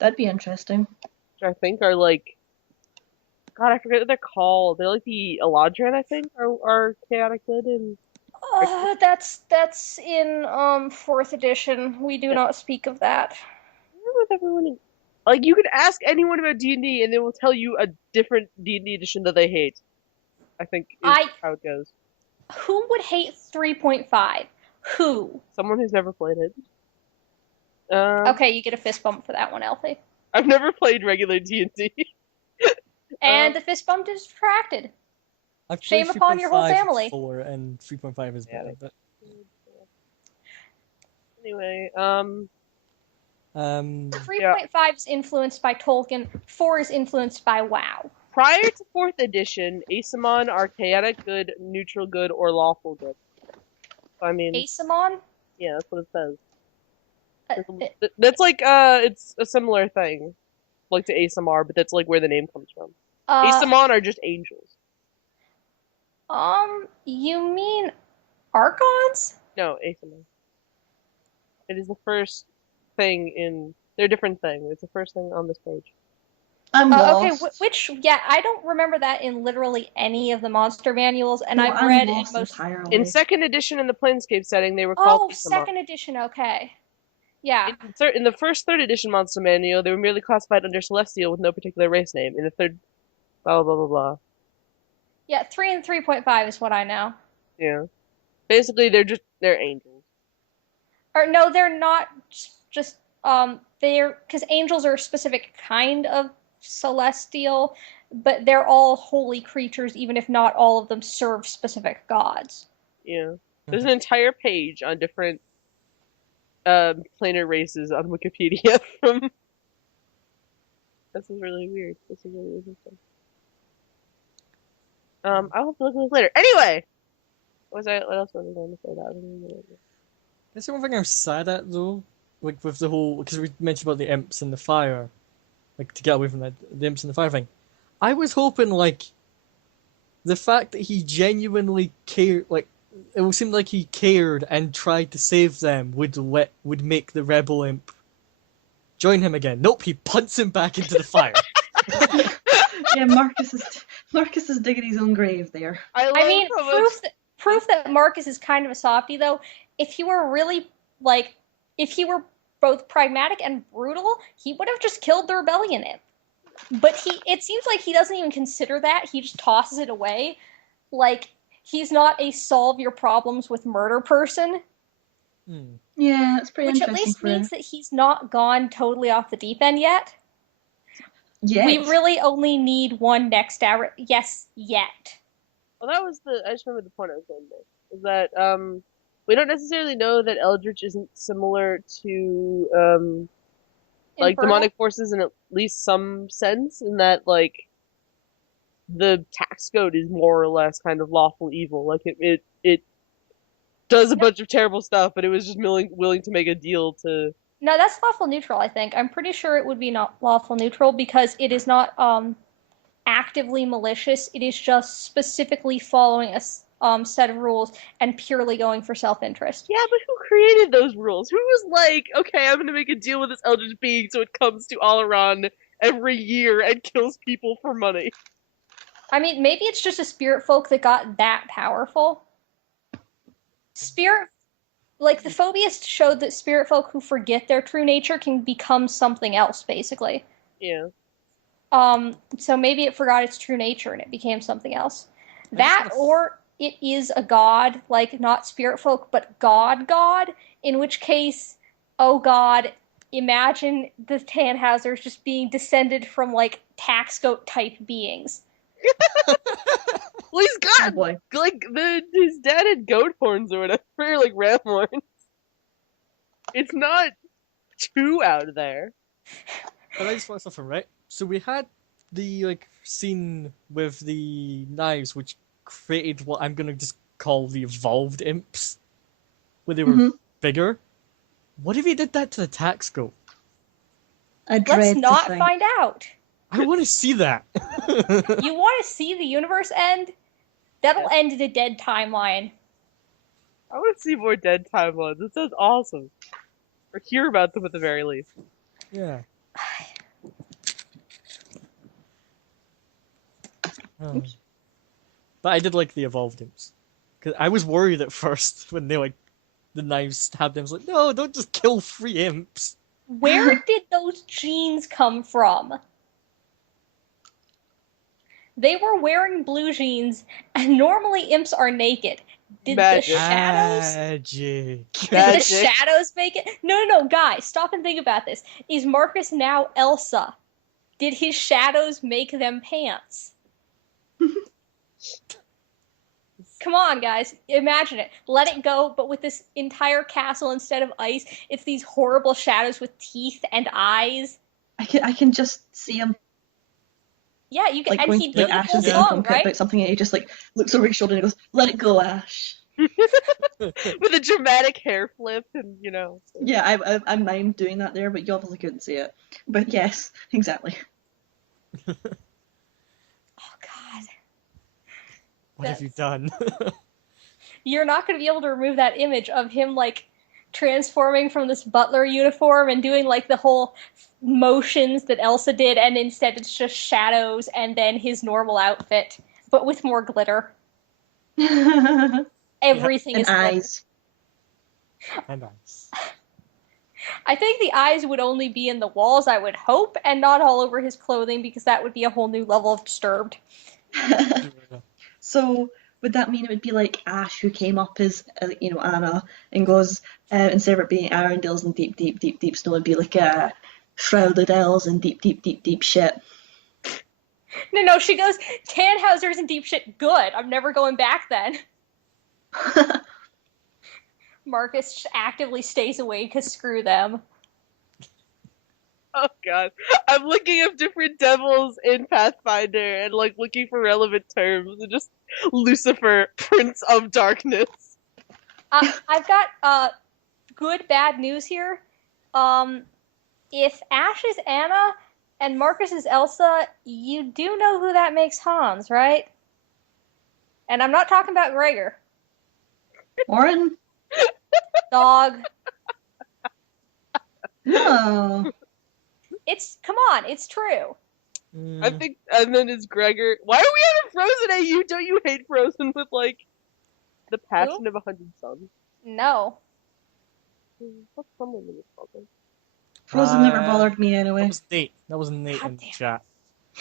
That'd be interesting. Which I think are like, God, I forget what they're called. They're like the Eladrin, I think, are chaotic good and That's in 4th edition. We do Yeah. not speak of that. with everyone. Like, you could ask anyone about D&D and they will tell you a different D&D edition that they hate. I think is how it goes. Who would hate 3.5? Who? Someone who's never played it. Okay, you get a fist bump for that one, Elfie. I've never played regular D&D. And the fist bump is retracted. I've Shame played upon your whole 3.5 family. before, and 3.5 is better. But Anyway, 3.5 is influenced by Tolkien. 4 is influenced by WoW. prior to 4th edition, Asimon are chaotic good, neutral good, or lawful good. I mean, Asimon? yeah, that's what it says. Uh, That's like, it's a similar thing, like to Asimar, but that's like where the name comes from. Asimon are just angels. You mean Archons? No, Asimon. It is the first thing in. They're a different thing. It's the first thing on this page. I'm Okay, lost. which, yeah, I don't remember that in literally any of the monster manuals, and No, I've I'm read in lost most. In entirely. second edition in the Planescape setting, they were called Oh, Pokemon. second edition, okay. Yeah. In the first third edition monster manual, they were merely classified under Celestial with no particular race name. In the third, blah blah blah blah blah. Yeah, 3 and 3.5 is what I know. Yeah, basically they're angels. Or no, they're not just they're because angels are a specific kind of celestial, but they're all holy creatures, even if not all of them serve specific gods. Yeah, there's an entire page on different planar races on Wikipedia from. This is really weird. This is really interesting. I'll have to look at this later. Anyway, what else was I going to say? That's the one thing I'm sad at though, like with the whole because we mentioned about the imps and the fire, like to get away from that the imps and the fire thing. I was hoping like the fact that he genuinely cared, like it seemed like he cared and tried to save them would make the rebel imp join him again. Nope, he punts him back into the fire. Yeah, Marcus is digging his own grave there. I mean, proof that Marcus is kind of a softie, though. If he were really like, if he were both pragmatic and brutal, he would have just killed the rebellion imp. But it seems like he doesn't even consider that. He just tosses it away. Like he's not a solve your problems with murder person. Yeah, it's pretty Which at interesting least means that he's not gone totally off the deep end yet. Yet. We really only need one next hour. Yes, yet. Well, I just remember the point I was going to make. Is that, we don't necessarily know that Eldritch isn't similar to, like, Infernal? demonic forces in at least some sense, in that, like, the tax code is more or less kind of lawful evil. Like, it does a bunch of terrible stuff, but it was just willing to make a deal to... No, that's lawful neutral, I think. I'm pretty sure it would be not lawful neutral because it is not actively malicious. It is just specifically following a set of rules and purely going for self-interest. Yeah, but who created those rules? Who was like, okay, I'm gonna make a deal with this eldritch being so it comes to Alaran every year and kills people for money? I mean, maybe it's just a spirit folk that got that powerful. Like the Phobiist showed that spirit folk who forget their true nature can become something else, basically. Yeah. So maybe it forgot its true nature and it became something else. That, or it is a god, like not spirit folk, but god, in which case, oh god, imagine the Tannhausers just being descended from like tax goat type beings. Well, he's got boy. like his dad had goat horns or whatever, or like ram horns. It's not too out there. But I just want something right. So we had the like scene with the knives, which created what I'm gonna just call the evolved imps, where they were bigger. What if he did that to the tax goat? Let's not find out. I want to see that. You want to see the universe end? That'll end in a dead timeline. I want to see more dead timelines. This sounds awesome. Or hear about them at the very least. Yeah. But I did like the evolved imps. Cause I was worried at first when they like the knives stabbed them. I was like, no, don't just kill 3 imps. Where did those genes come from? They were wearing blue jeans, and normally imps are naked. Did Magic. the shadows? Magic. Did the shadows make it? No, guys, stop and think about this. Is Marcus now Elsa? Did his shadows make them pants? Come on, guys. Imagine it. Let it go, but with this entire castle instead of ice, it's these horrible shadows with teeth and eyes. I can just see him. Yeah, you can. Like and going, he like did Ash the is whole getting song, pumped right? about something, and he just like looks over his shoulder and goes, "Let it go, Ash." With a dramatic hair flip, and Yeah, I mimed doing that there, but you obviously couldn't see it. But yes, exactly. Oh God. What have you done? You're not going to be able to remove that image of him like transforming from this butler uniform and doing like the whole motions that Elsa did, and instead it's just shadows and then his normal outfit, but with more glitter. Everything And is glitter. eyes. And nice. I think the eyes would only be in the walls, I would hope, and not all over his clothing, because that would be a whole new level of disturbed. So would that mean it would be like Ash who came up as Anna and goes instead of it being Arendelles and deep, deep, deep, deep snow, it'd be like shrouded elves and deep, deep, deep, deep shit. No, she goes, Tannhauser's in deep shit, good, I'm never going back then. Marcus just actively stays away because screw them. Oh god. I'm looking up different devils in Pathfinder and like looking for relevant terms and just Lucifer, Prince of Darkness. I've got good, bad news here. If Ash is Anna and Marcus is Elsa, you do know who that makes Hans, right? And I'm not talking about Gregor. Warren? Dog. No. Come on, it's true. I think, and then is Gregor. Why are we on a Frozen AU? Don't you hate Frozen with like the passion of 100 suns? No. What's someone in this puzzle? Frozen never bothered me anyway. That was Nate God in damn. chat.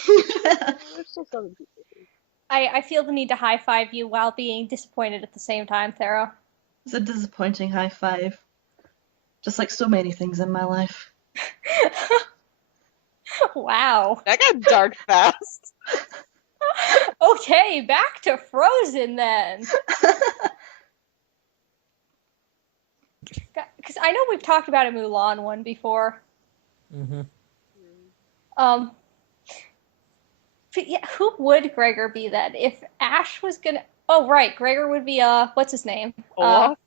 There's still 7 people. I feel the need to high five you while being disappointed at the same time, Thero. It's a disappointing high five. Just like so many things in my life. Wow. That got dark fast. Okay, back to Frozen then. Because I know we've talked about a Mulan one before. Mm-hmm. But yeah, who would Gregor be then? If Ash was gonna... Oh, right, Gregor would be, what's his name? Olaf?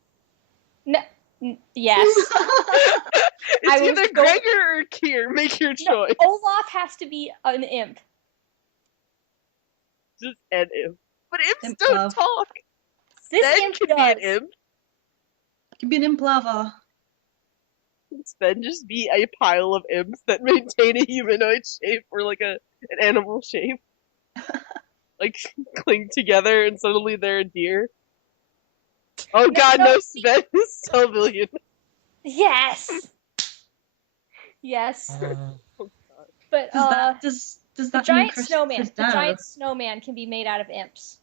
Yes. It's either Gregor or Kier. Make your choice. Olaf has to be an imp. Just an imp. But imps Imp don't love. talk. This Sven imp could does. be an imp. Could be an imp lava. Sven just be a pile of imps that maintain a humanoid shape or like an animal shape. Like cling together and suddenly they're a deer. Oh god, no, Sven is Sylvillian. Yes. Yes. But Does that the mean giant Kristoff snowman. is The Dow? giant snowman can be made out of imps.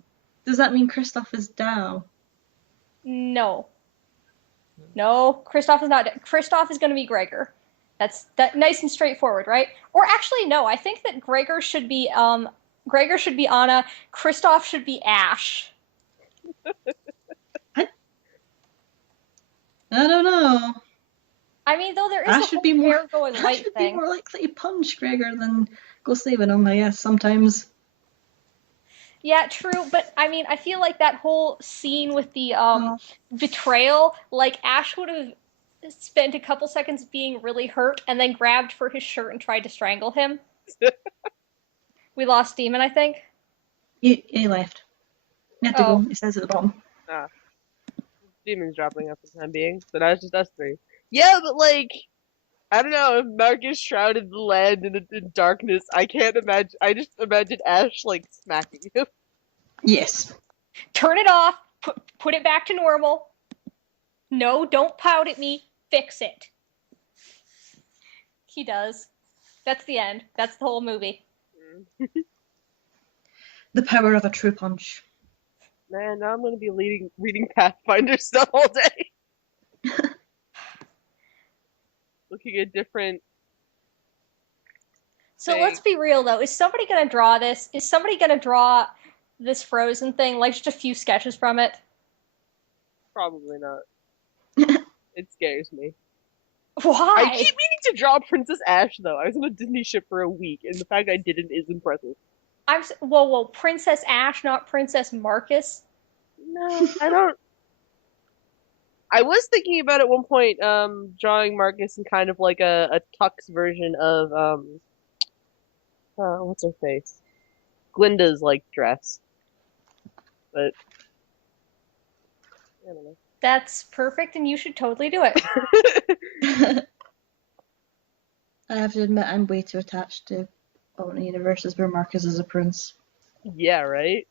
Does that mean Kristoff is Dow? No. No, Kristoff is not. Kristoff is going to be Gregor. That's nice and straightforward, right? Or actually, no. I think that Gregor should be Anna. Kristoff should be Ash. I don't know. I mean, though there is Ash the should whole be more. hair going Ash white should thing. be more likely to punch Gregor than go saving him. I guess sometimes. Yeah, true, but I mean, I feel like that whole scene with the betrayal, like Ash would have spent a couple seconds being really hurt and then grabbed for his shirt and tried to strangle him. We lost Demon, I think. He left. He had to Oh. go. He says at the bottom. Demon's dropping up for the time being, so now it's just us 3. Yeah, but like, I don't know, if Marcus shrouded the land in darkness, I can't imagine, I just imagine Ash, like, smacking him. Yes. Turn it off. Put it back to normal. No, don't pout at me. Fix it. He does. That's the end. That's the whole movie. The power of a true punch. Man, now I'm gonna be reading Pathfinder stuff all day. Looking at different... So let's be real, though. Is somebody going to draw this? Is somebody going to draw this Frozen thing, like just a few sketches from it? Probably not. It scares me. Why? I keep meaning to draw Princess Ash, though. I was on a Disney ship for a week, and the fact I didn't is impressive. Whoa, Princess Ash, not Princess Marcus? No, I don't... I was thinking about at one point, drawing Marcus in kind of like a Tux version of, what's her face? Glinda's, like, dress. But, I don't know. That's perfect, and you should totally do it. I have to admit, I'm way too attached to alternate universes where Marcus is a prince. Yeah, right?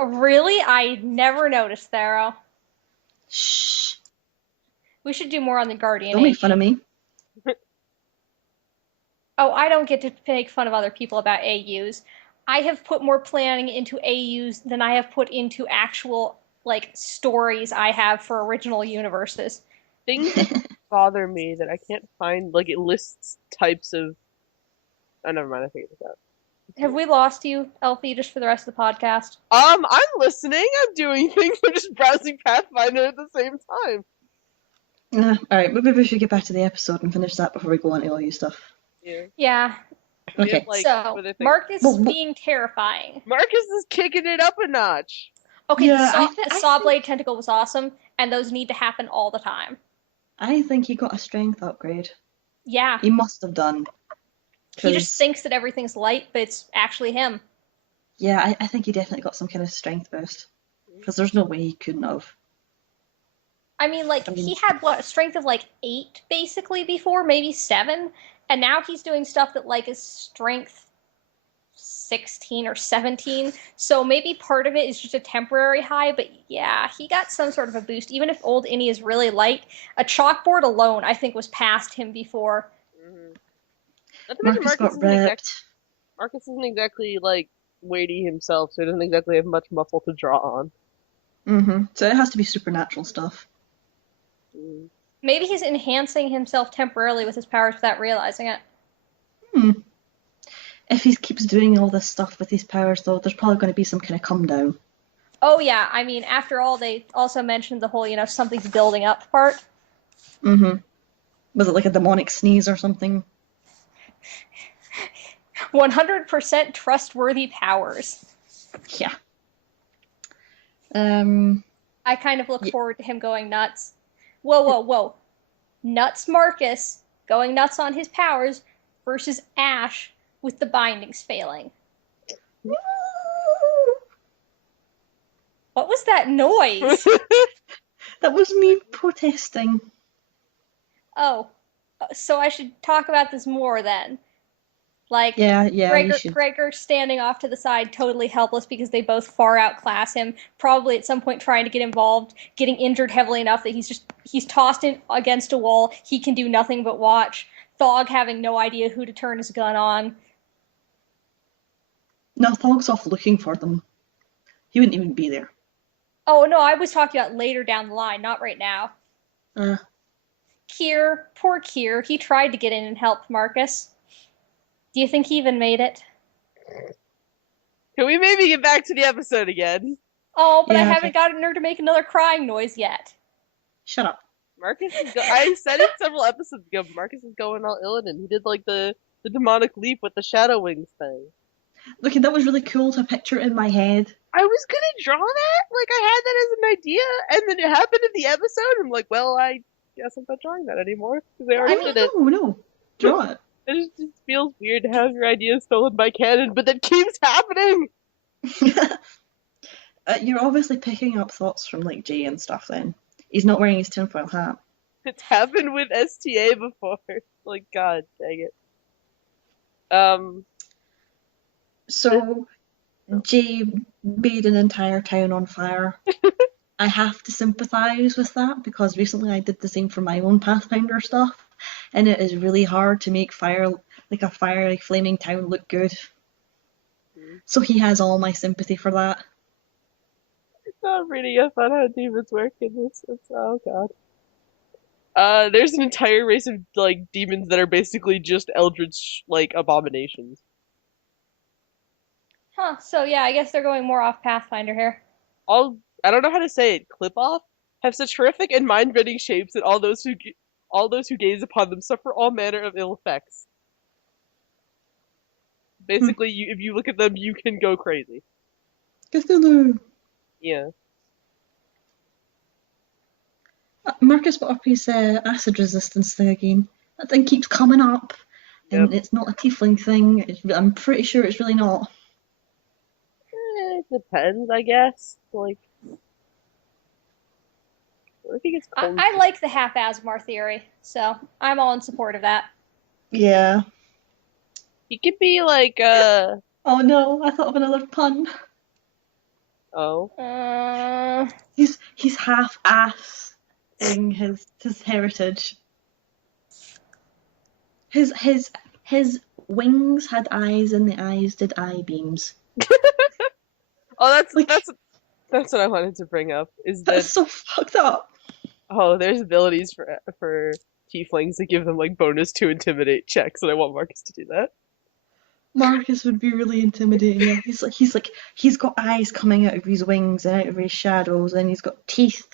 Really? I never noticed, Thero. Shh! We should do more on the Guardian Don't make fun of AU. me. Oh, I don't get to make fun of other people about AUs. I have put more planning into AUs than I have put into actual, like, stories I have for original universes. Things that bother me that I can't find, like, it lists types of. Oh, never mind, I figured this out. Have we lost you, Elfie, just for the rest of the podcast? I'm listening, I'm doing things, I'm just browsing Pathfinder at the same time. Alright, maybe we should get back to the episode and finish that before we go on to all you stuff. Yeah. Yeah. We have, Okay. like, So, other things. Marcus Well, being terrifying. Marcus is kicking it up a notch. Okay, Yeah, the saw blade tentacle was awesome, and those need to happen all the time. I think he got a strength upgrade. Yeah. He must have done. He just 'Cause, thinks that everything's light, but it's actually him. yeah, I think he definitely got some kind of strength boost. Because there's no way he couldn't have. I mean, like, I mean- he had, what, a strength of, like, 8, basically, before, maybe 7, and now he's doing stuff that, like, is strength 16 or 17, so maybe part of it is just a temporary high, but yeah, he got some sort of a boost. Even if old Innie is really light, a chalkboard alone, I think, was past him before. Mm-hmm. Not to mention Marcus Marcus isn't exactly, like, weighty himself, so he doesn't exactly have much muscle to draw on. So it has to be supernatural stuff. Mm. Maybe he's enhancing himself temporarily with his powers without realizing it. If he keeps doing all this stuff with his powers, though, there's probably going to be some kind of come down. Oh yeah, I mean, after all, they also mentioned the whole, something's building up part. Was it like a demonic sneeze or something? 100% trustworthy powers. Yeah. I kind of look forward to him going nuts. Whoa. Nuts Marcus going nuts on his powers versus Ash with the bindings failing. What was that noise? That was me protesting. Oh, so I should talk about this more then. Like, Yeah, you should. Gregor standing off to the side, totally helpless because they both far outclass him, probably at some point trying to get involved, getting injured heavily enough that he's tossed in against a wall, he can do nothing but watch. Thog having no idea who to turn his gun on. No, Thog's off looking for them. He wouldn't even be there. Oh no, I was talking about later down the line, not right now. Poor Kier, he tried to get in and help Marcus. Do you think he even made it? Can we maybe get back to the episode again? Oh, but Yeah, I haven't gotten her to make another crying noise yet. Shut up. Marcus is I said it several episodes ago, but Marcus is going all Illidan. He did, like, the demonic leap with the shadow wings thing. Look, that was really cool to picture in my head. I was gonna draw that, like, I had that as an idea, and then it happened in the episode, and I'm like, well, I guess I'm not drawing that anymore, because they already did it. No, draw it. It just feels weird to have your ideas stolen by canon, but that keeps happening! You're obviously picking up thoughts from, like, Jay and stuff then. He's not wearing his tinfoil hat. It's happened with STA before. Like, god dang it. So, Jay made an entire town on fire. I have to sympathise with that because recently I did the same for my own Pathfinder stuff, and it is really hard to make a fiery flaming town look good. So he has all my sympathy for that. I'm reading up on how demons work in this. Oh god. There's an entire race of, like, demons that are basically just eldritch, like, abominations. Huh, so yeah, I guess they're going more off Pathfinder here. I don't know how to say it, clip off, have such horrific and mind-bending shapes that all those who gaze upon them suffer all manner of ill effects. Basically, if you look at them, you can go crazy. Cthulhu! Yeah. Marcus put up his acid resistance thing again. That thing keeps coming up, and it's not a tiefling thing. I'm pretty sure it's really not. It depends, I guess. Like, I think it's cold. I like the half Asmar theory, so I'm all in support of that. Yeah. He could be like Oh no, I thought of another pun. oh. He's half-assing his heritage. His wings had eyes, and the eyes did eye beams. Oh, Like, that's what I wanted to bring up. Is that that's so fucked up. there's abilities for tieflings that give them like bonus to intimidate checks, and I want Marcus to do that. Marcus would be really intimidating. Yeah, he's got eyes coming out of his wings and out of his shadows, and he's got teeth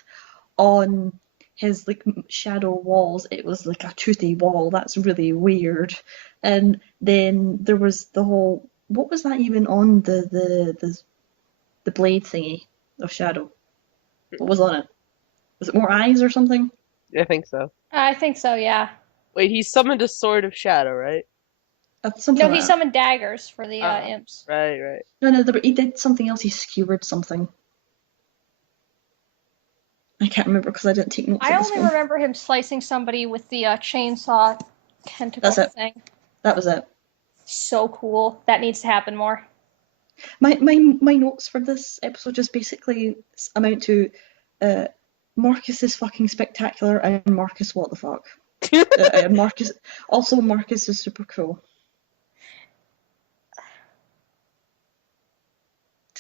on his like shadow walls. It was like a toothy wall. That's really weird. And then there was the whole, what was that even on the blade thingy of shadow? What was on it? Was it more eyes or something? I think so. I think so, yeah. Wait, he summoned a sword of shadow, right? Something No, like he that. summoned daggers for the Ah, imps. right. No, he did something else. He skewered something. I can't remember because I didn't take notes I of this only one. remember him slicing somebody with the chainsaw tentacle That's it. thing. That was it. So cool. That needs to happen more. My notes for this episode just basically amount to Marcus is fucking spectacular and Marcus what the fuck. Marcus is super cool.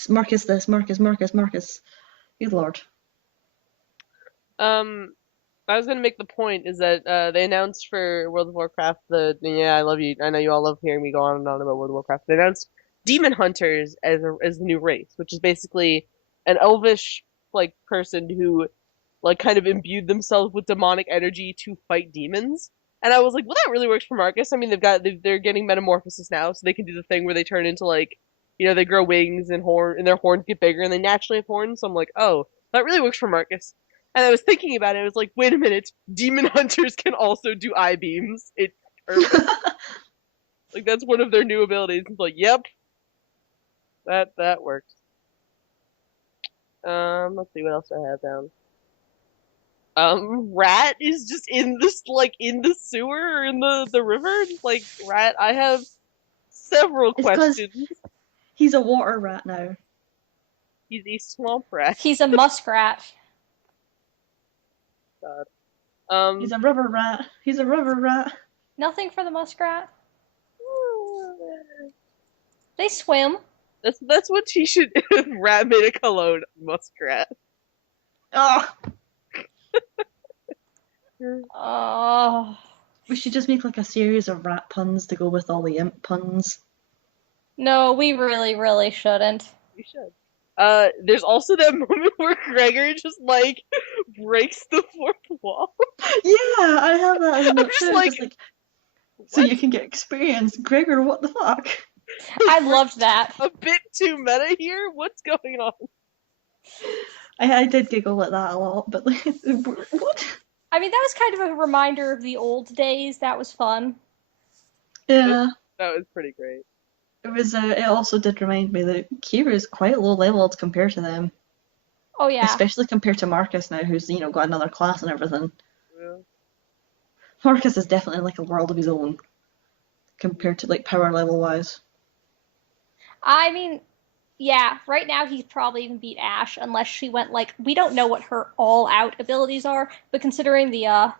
Marcus this, Marcus. Good lord. I was gonna make the point is that they announced for World of Warcraft I love you. I know you all love hearing me go on and on about World of Warcraft. They announced demon hunters as the new race, which is basically an elvish like person who like kind of imbued themselves with demonic energy to fight demons. And I was like, well, that really works for Marcus. I mean, they're getting metamorphosis now, so they can do the thing where they turn into like, they grow wings and their horns get bigger and they naturally have horns. So I'm like, oh, that really works for Marcus. And I was thinking about it. I was like, wait a minute, demon hunters can also do eye beams. It's perfect. Like that's one of their new abilities. It's like, yep, that works. Let's see what else I have down. Rat is just in the sewer or in the river. Like Rat, I have several It's because questions. he's a water rat now. He's a swamp rat. He's a muskrat. God. He's a river rat. He's a river rat. Nothing for the muskrat. They swim. That's what he should. Rat made a cologne. Muskrat. Oh, Oh. we should just make like a series of rat puns to go with all the imp puns. No, we really, really shouldn't. We should. There's also that moment where Gregor just like breaks the fourth wall. Yeah, I have that as a note just too. like, Just like, so you can get experience. Gregor, what the fuck? I loved that. A bit too meta here. What's going on? I did giggle at that a lot, but like, what? I mean, that was kind of a reminder of the old days. That was fun. Yeah, That was pretty great. it was. It also did remind me that Kira is quite low leveled compared to them, Oh, yeah. especially compared to Marcus now, who's got another class and everything. Yeah. Marcus is definitely like a world of his own compared to like power level wise. I mean, yeah, right now he'd probably even beat Ash unless she went like, we don't know what her all-out abilities are, but considering the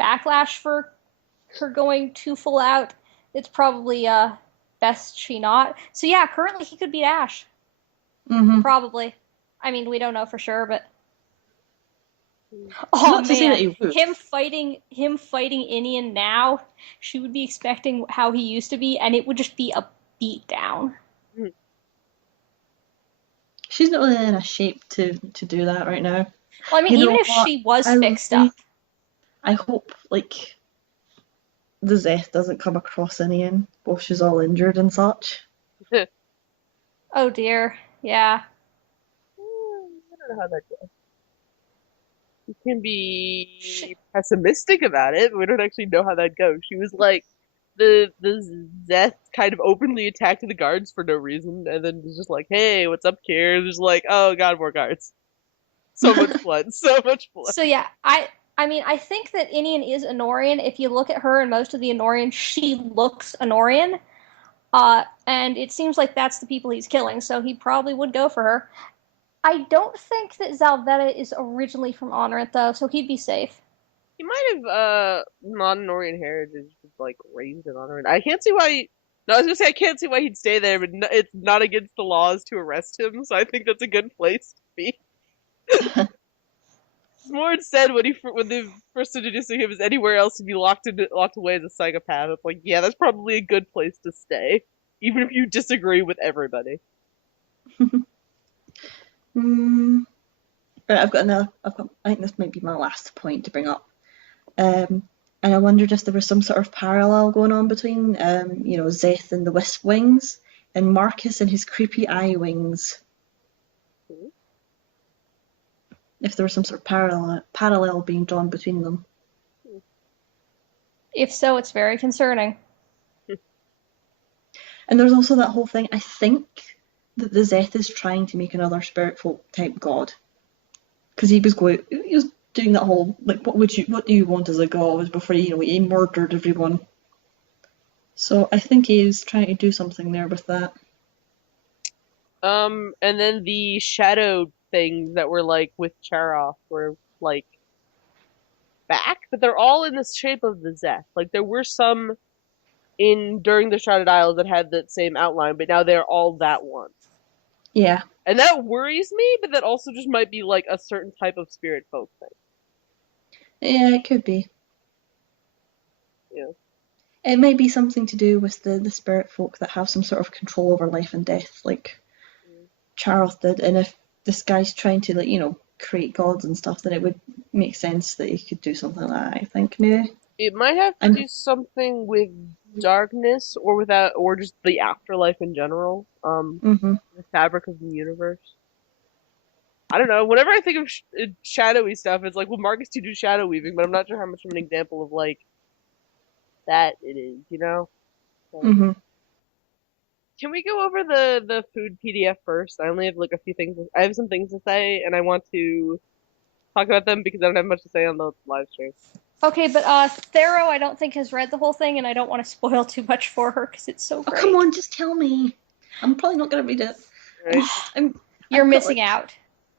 backlash for her going too full out, it's probably best she not. So yeah, currently he could beat Ash. Mm-hmm. Probably. I mean, we don't know for sure, but oh Not to say that man, he would. him fighting Inian now, she would be expecting how he used to be, and it would just be a beat down. She's not really in a shape to do that right now. Well, I mean, You know even if what? she was I fixed really- up. I hope like the Zeth doesn't come across Inian while she's all injured and such. Oh dear, yeah. I don't know how that goes. You can be pessimistic about it, but we don't actually know how that goes. She was like, the Zeth kind of openly attacked the guards for no reason, and then was just like, hey, what's up, Kier? Just like, oh god, more guards. So much blood. So much blood. So yeah, I mean, I think that Inian is Honorian. If you look at her and most of the Honorians, she looks Honorian. And it seems like that's the people he's killing, so he probably would go for her. I don't think that Zalvetta is originally from Honorant, though, so he'd be safe. He might have non-Honorian heritage, just like raised in Honorian. I can't see why. No, I was gonna say I can't see why he'd stay there, but it's not against the laws to arrest him, so I think that's a good place to be. Smord said when they first introducing him as anywhere else to be locked away as a psychopath. It's like, yeah, that's probably a good place to stay, even if you disagree with everybody. Right, I've got another. I think this might be my last point to bring up. And I wondered if there was some sort of parallel going on between, Zeth and the Wisp Wings, and Marcus and his creepy eye wings. If there was some sort of parallel being drawn between them. If so, it's very concerning. And there's also that whole thing, I think, that the Zeth is trying to make another Spiritfolk type god. Because he was doing that whole, like, what do you want as a god before he murdered everyone. So I think he is trying to do something there with that. And then the shadow things that were like with Charoth were like back, but they're all in the shape of the Zeth. Like there were some during the Shrouded Isles that had that same outline, but now they're all that one. Yeah. And that worries me, but that also just might be like a certain type of spirit folk thing. Yeah, it could be. Yeah. It may be something to do with the spirit folk that have some sort of control over life and death, like Charoth did. And if this guy's trying to, create gods and stuff, then it would make sense that he could do something like that, I think, maybe. It might have to do something with darkness or just the afterlife in general. The fabric of the universe. I don't know. Whenever I think of shadowy stuff, it's like, well, Marcus do shadow weaving, but I'm not sure how much of an example of like that it is, So, Can we go over the food PDF first? I only have like a few things. I have some things to say, and I want to talk about them because I don't have much to say on the live stream. Okay, but Thero, I don't think has read the whole thing, and I don't want to spoil too much for her because it's so great. Oh, come on, just tell me. I'm probably not going to read it. Right. You're missing out.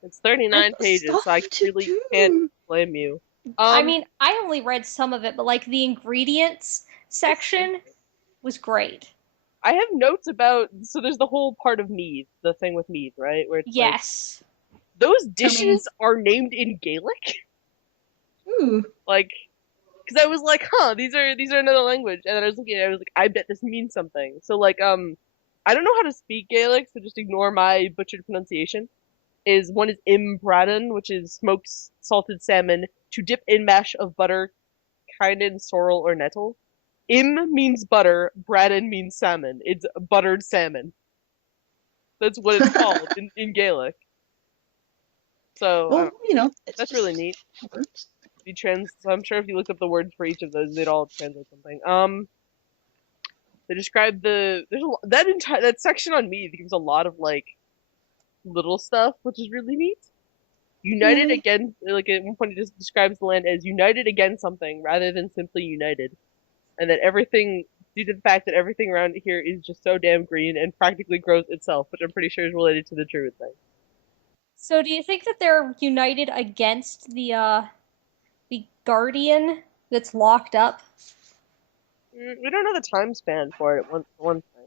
It's 39 pages, so I really can't blame you. I mean, I only read some of it, but like the ingredients section was great. I have notes about, so there's the whole part of mead, the thing with mead, right? Where it's yes. Like, those dishes are named in Gaelic? Ooh. Like, because I was like, these are another language, and then I was looking at it, I was like, I bet this means something. So like, I don't know how to speak Gaelic, so just ignore my butchered pronunciation. One is imbradan, which is smoked salted salmon to dip in mash of butter, kynan, sorrel, or nettle. Im means butter, bradan means salmon. It's buttered salmon. That's what it's called in Gaelic. So, well, that's really neat. So I'm sure if you looked up the words for each of those, they'd all translate something. They describe that section on mead gives a lot of like little stuff, which is really neat. United against, like at one point it just describes the land as united against something rather than simply united. And that everything, due to the fact that everything around here is just so damn green and practically grows itself, which I'm pretty sure is related to the druid thing. So do you think that they're united against the guardian that's locked up? We don't know the time span for it at one thing.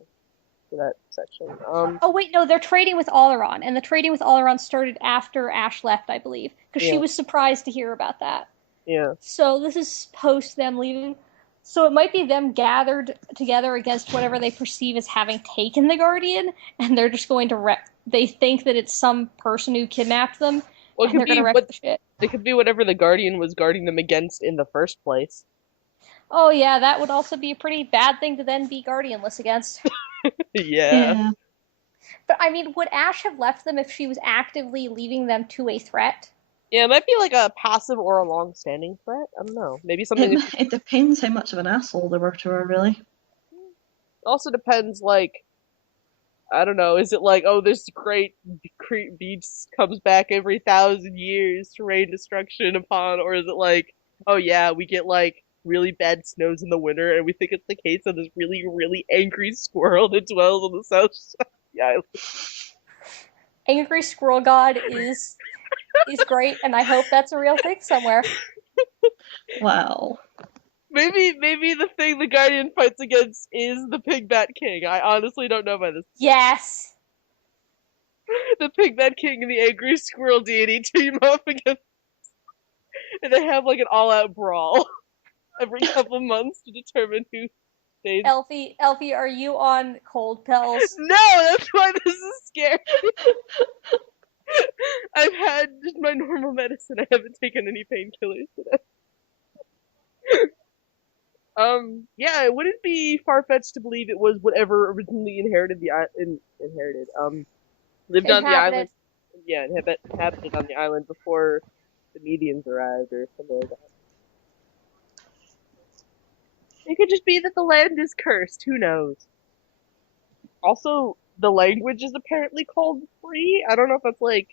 For that section. Oh wait, no, they're trading with Oleron, and the trading with Oleron started after Ash left, I believe, because she was surprised to hear about that. Yeah. So this is post them leaving. So it might be them gathered together against whatever they perceive as having taken the Guardian, and they're just going to they think that it's some person who kidnapped them, and they're going to wreck the shit. It could be whatever the Guardian was guarding them against in the first place. Oh yeah, that would also be a pretty bad thing to then be Guardianless against. Yeah. But I mean, would Ash have left them if she was actively leaving them to a threat? Yeah, it might be like a passive or a long-standing threat. I don't know. Maybe something. It depends how much of an asshole they were to her, really. It also depends, like, I don't know. Is it like, oh, this great beast comes back every 1,000 years to rain destruction upon, or is it like, oh yeah, we get like really bad snows in the winter, and we think it's the case of this really, really angry squirrel that dwells on the south side of the island? Angry Squirrel God is great, and I hope that's a real thing somewhere. Wow. Maybe the thing the Guardian fights against is the Pigbat King. I honestly don't know by this. Yes. The Pigbat King and the Angry Squirrel Deity team up against, and they have like an all-out brawl every couple months to determine who stays. Elfie, are you on cold pills? No, that's why this is scary. I've had just my normal medicine. I haven't taken any painkillers today. Yeah, it wouldn't be far-fetched to believe it was whatever originally inherited lived on the island. Inhabited. Yeah, inhabited on the island before the Medians arrived or something like that. It could just be that the land is cursed. Who knows? Also, the language is apparently called free. I don't know if that's like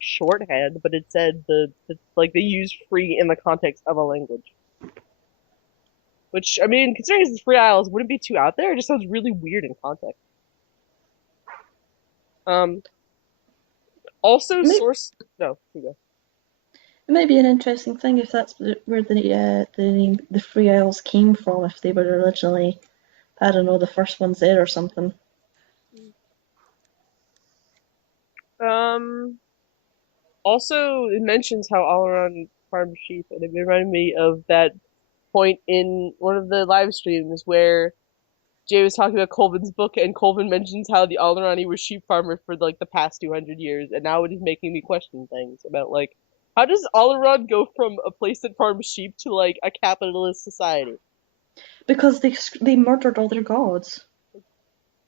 shorthand, but it said like they use free in the context of a language. Which, I mean, considering it's Free Isles, wouldn't be too out there. It just sounds really weird in context. Also, Maybe, source. No, here you go. it might be an interesting thing if that's where the name the Free Isles came from. If they were originally, I don't know, the first ones there or something. Also, it mentions how all around farm sheep, and it reminded me of that point in one of the live streams where Jay was talking about Colvin's book, and Colvin mentions how the Alderani were sheep farmers for like the past 200 years, and now it is making me question things about like, how does Alderaan go from a place that farms sheep to like a capitalist society? Because they murdered all their gods,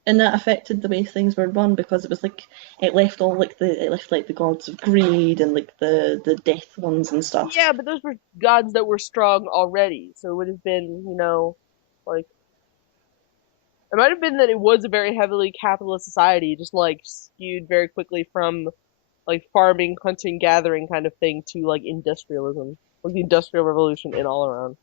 and that affected the way things were run. Because it was like it left like the gods of greed and like the death ones and stuff. Yeah, but those were gods that were strong already, so it would have been, like it might have been that it was a very heavily capitalist society, just like skewed very quickly from like farming, hunting, gathering kind of thing to like industrialism, like the Industrial Revolution in all around.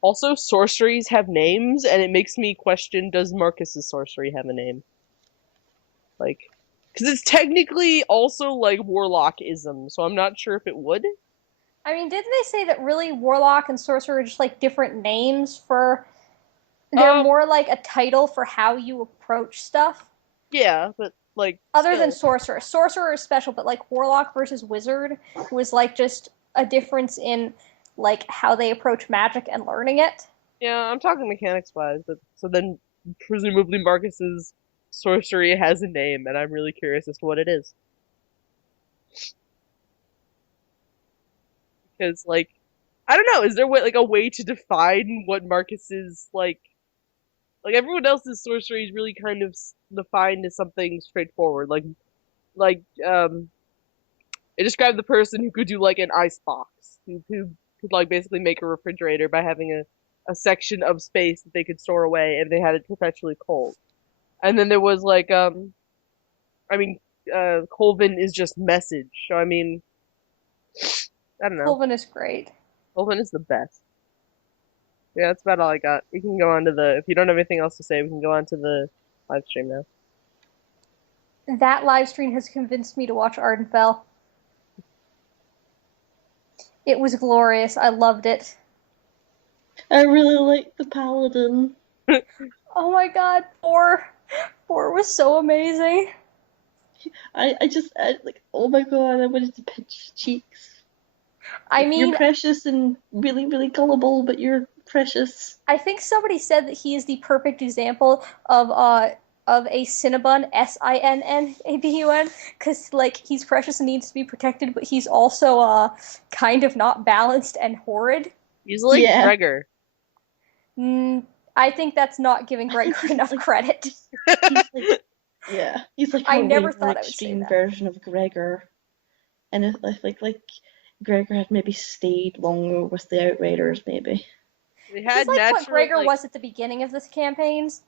Also, sorceries have names, and it makes me question: does Marcus's sorcery have a name? Like, because it's technically also like warlockism, so I'm not sure if it would. I mean, didn't they say that really Warlock and Sorcerer are just like different names for. They're more like a title for how you approach stuff? Yeah, but like. Other than Sorcerer. Sorcerer is special, but like Warlock versus Wizard was like just a difference in like how they approach magic and learning it. Yeah, I'm talking mechanics wise, but so then presumably Marcus's sorcery has a name, and I'm really curious as to what it is. Because like, I don't know, is there like a way to define what Marcus's like everyone else's sorcery is really kind of defined as something straightforward, it described the person who could do like an ice box, who could like basically make a refrigerator by having a section of space that they could store away and they had it perpetually cold. And then there was like Colvin is just message. So I mean, I don't know. Colvin is great. Colvin is the best. Yeah, that's about all I got. We can go on to if you don't have anything else to say, we can go on to the live stream now. That live stream has convinced me to watch Ardenfell. It was glorious. I loved it. I really like the paladin. Oh my god, Boar was so amazing. I like, oh my god, I wanted to pinch his cheeks. I mean, you're precious and really, really gullible, but you're precious. I think somebody said that he is the perfect example of a Cinnabon, Sinnabun, because like he's precious and needs to be protected, but he's also kind of not balanced and horrid. He's like Gregor. I think that's not giving Gregor enough credit. He's like I never thought an I would say extreme that. version of Gregor, and if like Gregor had maybe stayed longer with the Outriders, maybe. They This had is like what natural, Gregor like, was at the beginning of this campaigns.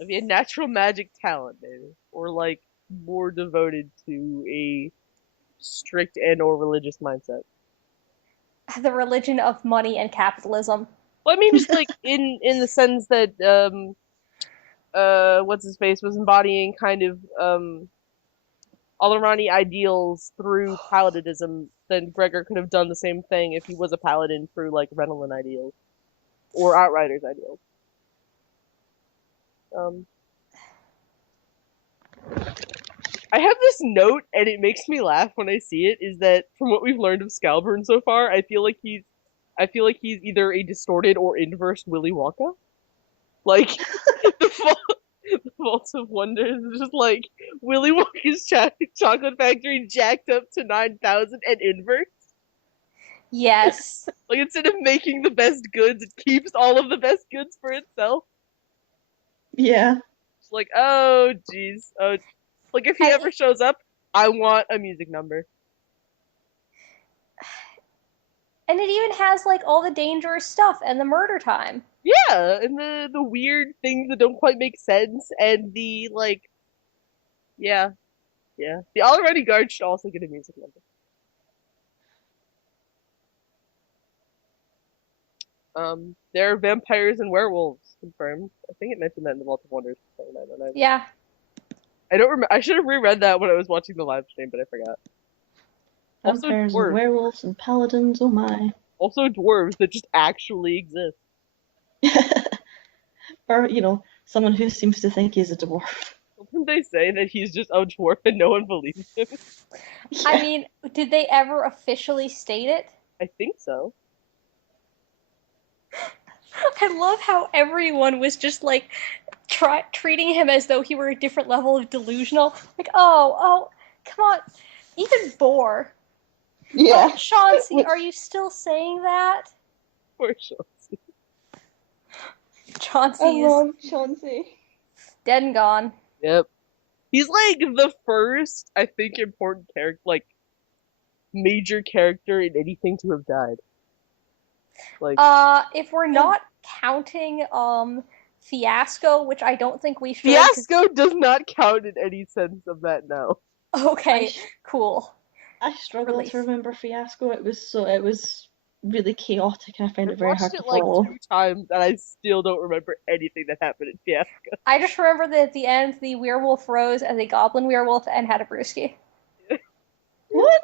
if you had natural magic talent, maybe, or like more devoted to a strict and or religious mindset. The religion of money and capitalism. Well, I mean, just like in the sense that what's his face was embodying kind of Alderani ideals through paladinism, then Gregor could have done the same thing if he was a paladin through like Renelin ideals or Outriders ideals. I have this note, and it makes me laugh when I see it. Is that from what we've learned of Scalburn so far? I feel like he's either a distorted or inverse Willy Wonka. Like the Vault of Wonders is just like Willy Wonka's chocolate factory jacked up to 9,000 and inverse. Yes. Like instead of making the best goods, it keeps all of the best goods for itself. Yeah. It's like, oh jeez, oh, like if he ever shows up, I want a music number. And it even has like all the dangerous stuff and the murder time. Yeah, and the weird things that don't quite make sense, and the like, yeah. The Already Guard should also get a music number. There are vampires and werewolves confirmed. I think it mentioned that in the Vault of Wonders. Yeah. I don't remember. I should have reread that when I was watching the live stream, but I forgot. Vampires and werewolves and paladins, oh my. Also dwarves that just actually exist. Or, someone who seems to think he's a dwarf. Didn't they say that he's just a dwarf and no one believes him? Yeah. I mean, did they ever officially state it? I think so. I love how everyone was just like treating him as though he were a different level of delusional. Like, oh, come on. Even Boar. Yeah. Chauncey, are you still saying that? Poor Chauncey. Chauncey I love Chauncey. Dead and gone. Yep. He's like the first, I think, important character, like major character in anything to have died. Like, if we're not counting Fiasco, which I don't think we should. Fiasco does not count in any sense of that now. Okay, cool. I struggle to remember Fiasco. It was really chaotic, and I found it very hard to follow. Like 2 times, and I still don't remember anything that happened in Fiasco. I just remember that at the end, the werewolf rose as a goblin werewolf and had a brewski. What?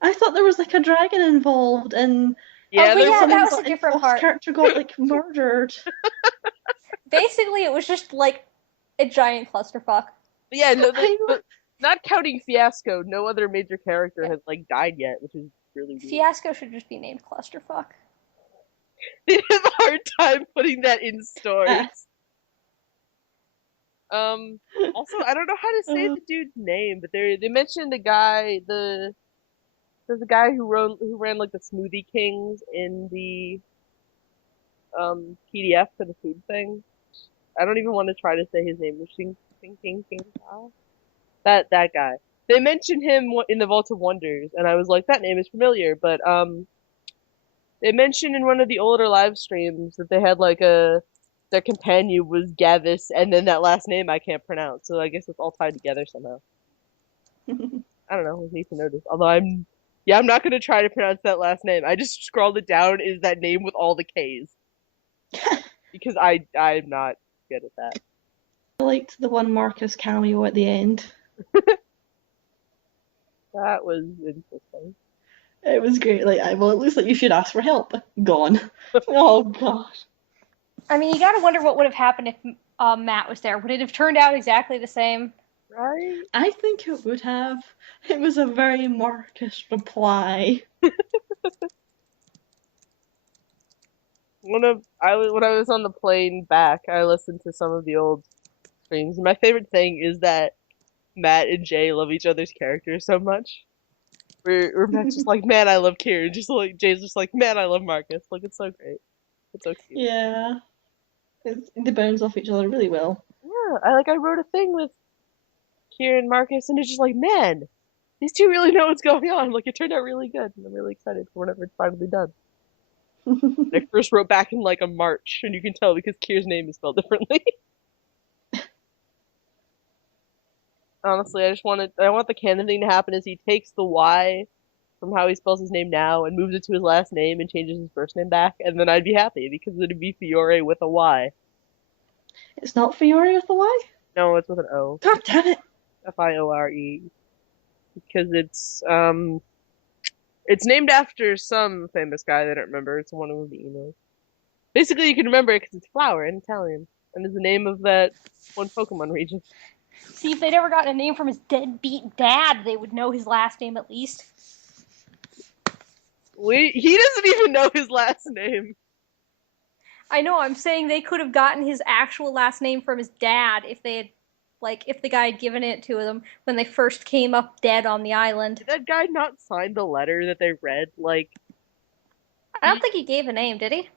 I thought there was like a dragon involved, and yeah, that was a different part. Character got like murdered. Basically, it was just like a giant clusterfuck. But yeah, no, but not counting Fiasco, no other major character has like died yet, which is really weird. Fiasco should just be named Clusterfuck. They have a hard time putting that in stories. Also, I don't know how to say the dude's name, but they mentioned a guy. There's a guy who ran like the Smoothie Kings in the PDF for the food thing. I don't even want to try to say his name. King. That guy. They mentioned him in the Vault of Wonders, and I was like, that name is familiar. But they mentioned in one of the older live streams that they had like their companion was Gavis, and then that last name I can't pronounce. So I guess it's all tied together somehow. I don't know. I need to notice. Although I'm not gonna try to pronounce that last name. I just scrolled it down. Is that name with all the K's? Because I'm not good at that. I liked the one Marcus cameo at the end. That was interesting. It was great. Like, it looks like you should ask for help. Gone. Oh gosh. I mean, you gotta wonder what would have happened if Matt was there. Would it have turned out exactly the same? Right? I think it would have. It was a very Marcus reply. When I was on the plane back, I listened to some of the old streams, and my favorite thing is that Matt and Jay love each other's characters so much. Where Matt's just like, man, I love Kieran, just like Jay's just like, man, I love Marcus. Like, it's so great. It's so cute. Yeah. They bounce off each other really well. Yeah, I wrote a thing with Kieran and Marcus, and it's just like, man, these two really know what's going on. Like, it turned out really good, and I'm really excited for whenever it's finally done. I first wrote back in like a March, and you can tell because Kier's name is spelled differently. Honestly, I want the canon thing to happen is he takes the Y from how he spells his name now and moves it to his last name and changes his first name back, and then I'd be happy because it'd be Fiore with a Y. It's not Fiore with the Y? No, it's with an O. God damn it. Fiore. Because it's named after some famous guy that I don't remember. It's one of the emails. Basically, you can remember it because it's flower in Italian, and is the name of that one Pokemon region. See, if they'd ever gotten a name from his deadbeat dad, they would know his last name at least. He doesn't even know his last name. I know, I'm saying they could have gotten his actual last name from his dad if they had, like, if the guy had given it to them when they first came up dead on the island. Did that guy not sign the letter that they read? Like, I don't think he gave a name, did he?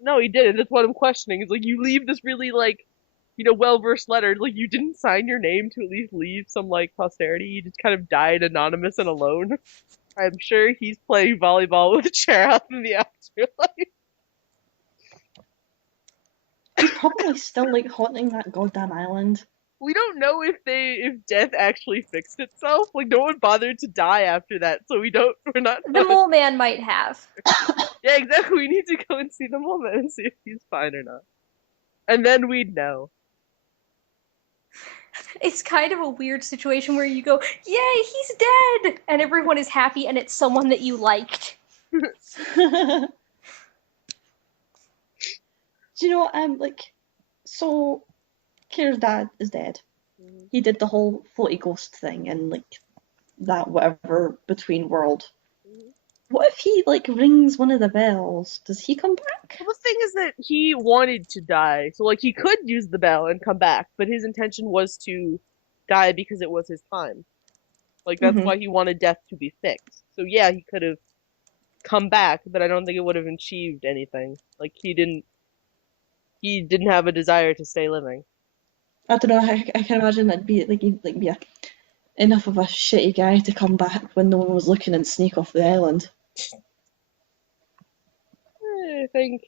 No, he didn't. That's what I'm questioning. It's like, you leave this really, like, well-versed letter. Like, you didn't sign your name to at least leave some, like, posterity. You just kind of died anonymous and alone. I'm sure he's playing volleyball with a chair out in the afterlife. He's probably still, like, haunting that goddamn island. We don't know if death actually fixed itself. Like, no one bothered to die after that, so we're not. The mole man might have. Yeah, exactly. We need to go and see the mole man and see if he's fine or not. And then we'd know. It's kind of a weird situation where you go, yay, he's dead! And everyone is happy and it's someone that you liked. Do you know, so Kira's dad is dead. Mm-hmm. He did the whole floaty ghost thing and, like, that whatever between world. Mm-hmm. What if he, like, rings one of the bells? Does he come back? Well, the thing is that he wanted to die, so, like, he could use the bell and come back, but his intention was to die because it was his time. Like, that's why he wanted death to be fixed. So, yeah, he could have come back, but I don't think it would have achieved anything. Like, he didn't have a desire to stay living. I don't know, I can imagine that'd be, like, he'd, like, be enough of a shitty guy to come back when no one was looking and sneak off the island. I think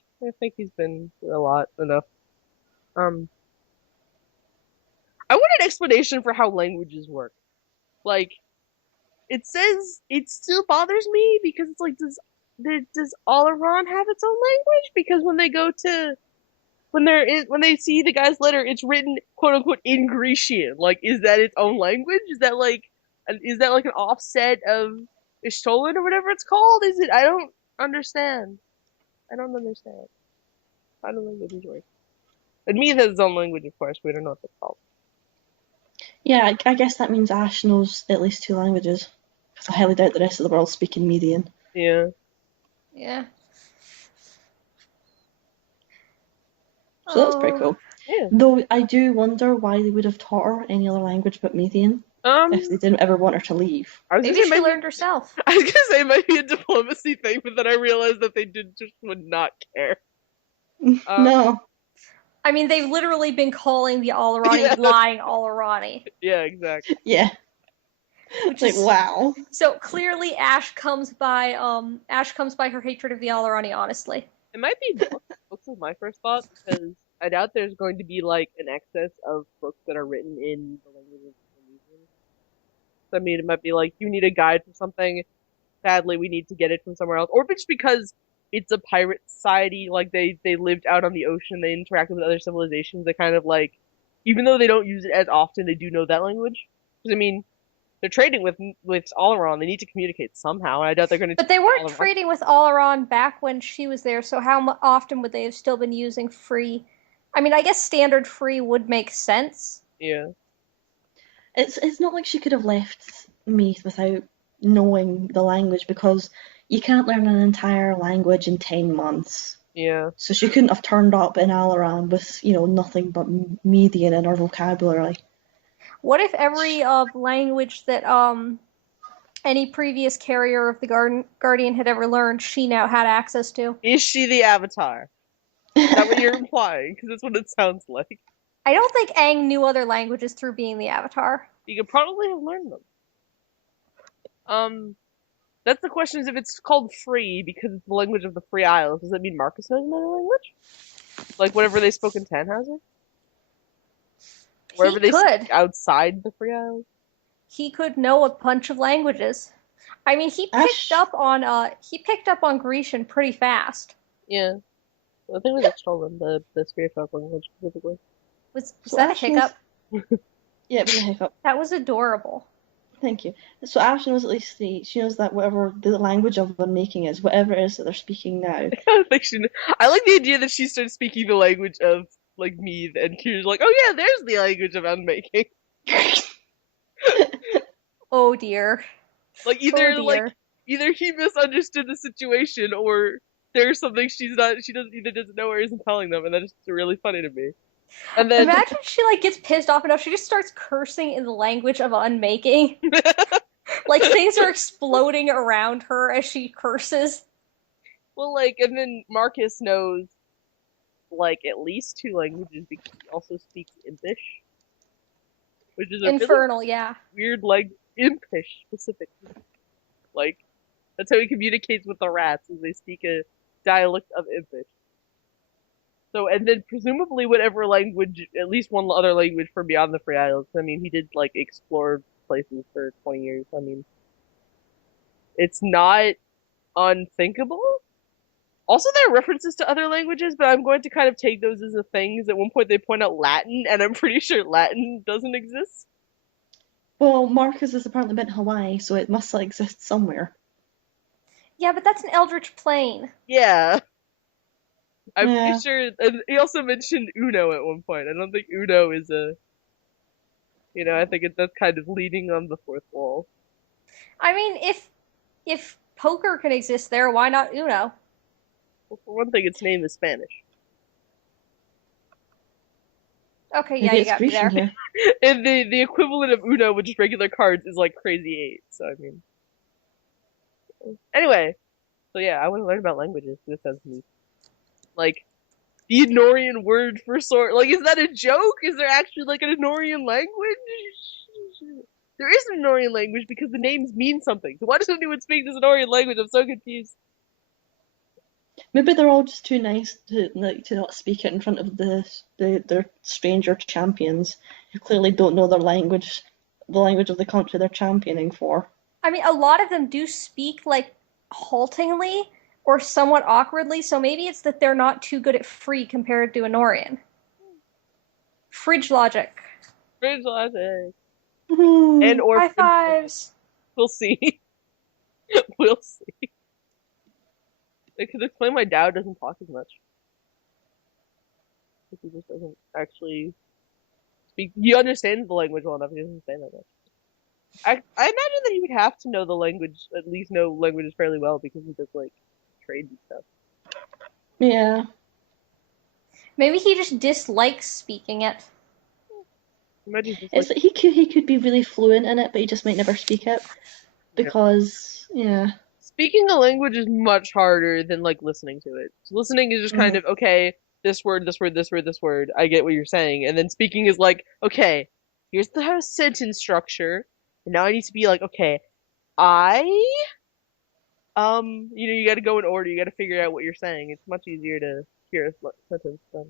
he's been through a lot enough. I want an explanation for how languages work. Like, it says it still bothers me because it's like, does Alaron have its own language? Because when they see the guy's letter, it's written quote unquote in Grecian. Like, is that its own language? Is that like an offset of Ishtolan or whatever it's called? Is it? I don't understand. How do languages work? Admit has its own language, of course. We don't know what it's called. Yeah, I guess that means Ash knows at least 2 languages. Because I highly doubt the rest of the world's speaking Median. Yeah. Yeah. So that's pretty cool. Yeah. Though I do wonder why they would have taught her any other language but Median if they didn't ever want her to leave. Maybe she learned herself. I was gonna say it might be a diplomacy thing, but then I realized that they would not care. No. I mean, they've literally been calling the Alarani lying Alarani. Yeah, exactly. Yeah. Which like, is, wow. So clearly Ash comes by her hatred of the Alarani, honestly. It might be books was my first thought, because I doubt there's going to be, like, an excess of books that are written in the language of the Median. So, I mean, it might be like, you need a guide for something, sadly we need to get it from somewhere else. Or just because it's a pirate society, like, they lived out on the ocean, they interacted with other civilizations, they kind of, like, even though they don't use it as often, they do know that language. Because, I mean, they're trading with Alaron. They need to communicate somehow, and I doubt they're going to. But they weren't trading with Alaron back when she was there, so how often would they have still been using free? I mean, I guess standard free would make sense. Yeah. It's not like she could have left Meath without knowing the language, because you can't learn an entire language in 10 months. Yeah. So she couldn't have turned up in Alaran with, nothing but Median in her vocabulary. What if every language that any previous carrier of the Guardian had ever learned, she now had access to? Is she the Avatar? Is that what you're implying? Because that's what it sounds like. I don't think Aang knew other languages through being the Avatar. You could probably have learned them. That's the question: is if it's called free because it's the language of the Free Isles, does that mean Marcus knows another language? Like whatever they spoke in Tannhauser? Wherever they speak outside the Free Isles? He could know a bunch of languages. I mean, he picked up on Grecian pretty fast. Yeah. I think it was Stolen, the Spiritfolk language specifically. Was that a hiccup? Yeah, it was a hiccup. That was adorable. Thank you. So Ashe knows at least three. She knows that whatever the language of unmaking is, whatever it is that they're speaking now. I like the idea that she starts speaking the language of like Meath, and Kira's like, oh yeah, there's the language of unmaking. Oh dear. Like either he misunderstood the situation, or there's something she doesn't know or isn't telling them, and that's just really funny to me. And then imagine she like gets pissed off enough, she just starts cursing in the language of unmaking. Like things are exploding around her as she curses. Well, like, and then Marcus knows like at least 2 languages because he also speaks Impish, which is a infernal, really yeah. weird, like Impish specifically. Like that's how he communicates with the rats, is they speak a dialect of Impish. So, and then presumably whatever language, at least one other language for beyond the Free Isles. I mean, he did like explore places for 20 years. I mean, it's not unthinkable. Also, there are references to other languages, but I'm going to kind of take those as a thing. Because at one point they point out Latin, and I'm pretty sure Latin doesn't exist. Well, Marcus has apparently been to Hawaii, so it must exist somewhere. Yeah, but that's an eldritch plane. Yeah. I'm pretty sure, and he also mentioned Uno at one point. I don't think Uno is a, I think that's kind of leaning on the fourth wall. I mean, if poker can exist there, why not Uno? Well, for one thing, its name is Spanish. Okay, yeah, you got me there. Here. And the equivalent of Uno, which is regular cards, is like Crazy 8. So I mean, anyway, so yeah, I want to learn about languages. This sounds neat. Like the Enorian word for sword. Like, is that a joke? Is there actually like an Enorian language? There is an Enorian language because the names mean something. So why does anyone speak this Enorian language? I'm so confused. Maybe they're all just too nice to not speak it in front of their stranger champions who clearly don't know their language, the language of the country they're championing for. I mean, a lot of them do speak like haltingly or somewhat awkwardly, so maybe it's that they're not too good at free compared to Enorian. Fridge logic. Fridge logic. And or high fives. We'll see. We'll see. It could explain why Dow doesn't talk as much. He just doesn't actually speak. He understands the language well enough. He doesn't say that much. I imagine that he would have to know the language, at least know languages fairly well, because he does like trade and stuff. Yeah. Maybe he just dislikes speaking it. It's like he could be really fluent in it, but he just might never speak it because Speaking a language is much harder than like listening to it. So listening is just kind of okay. This word, this word, this word, this word. I get what you're saying, and then speaking is like okay. Here's the sentence structure, and now I need to be like okay. You got to go in order. You got to figure out what you're saying. It's much easier to hear a sentence than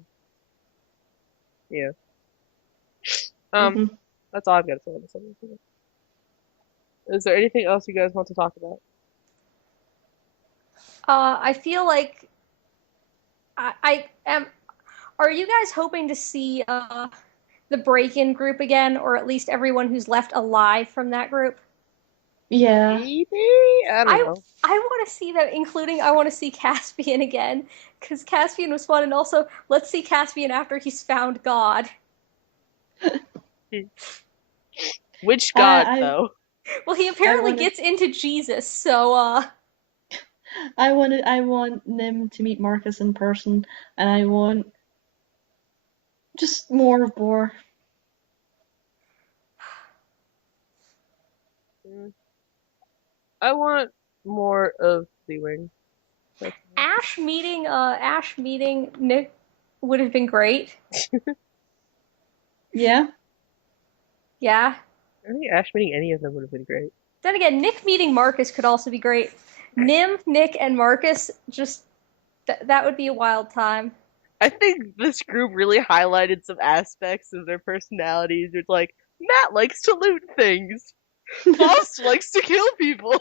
That's all I've got to say on the subject. Is there anything else you guys want to talk about? I feel like I am. Are you guys hoping to see the break-in group again, or at least everyone who's left alive from that group? Yeah. Maybe? I don't know. I want to see them, including I want to see Caspian again, because Caspian was fun, and also let's see Caspian after he's found God. Which God, though? Well, he apparently gets into Jesus, so I want Nim to meet Marcus in person, and I want just more of Boar. I want more of Seawing. Ash meeting Nick would have been great. Yeah. Yeah. I think Ash meeting any of them would have been great. Then again, Nick meeting Marcus could also be great. Nim, Nick, and Marcus, just that would be a wild time. I think this group really highlighted some aspects of their personalities. It's like, Matt likes to loot things. Faust likes to kill people.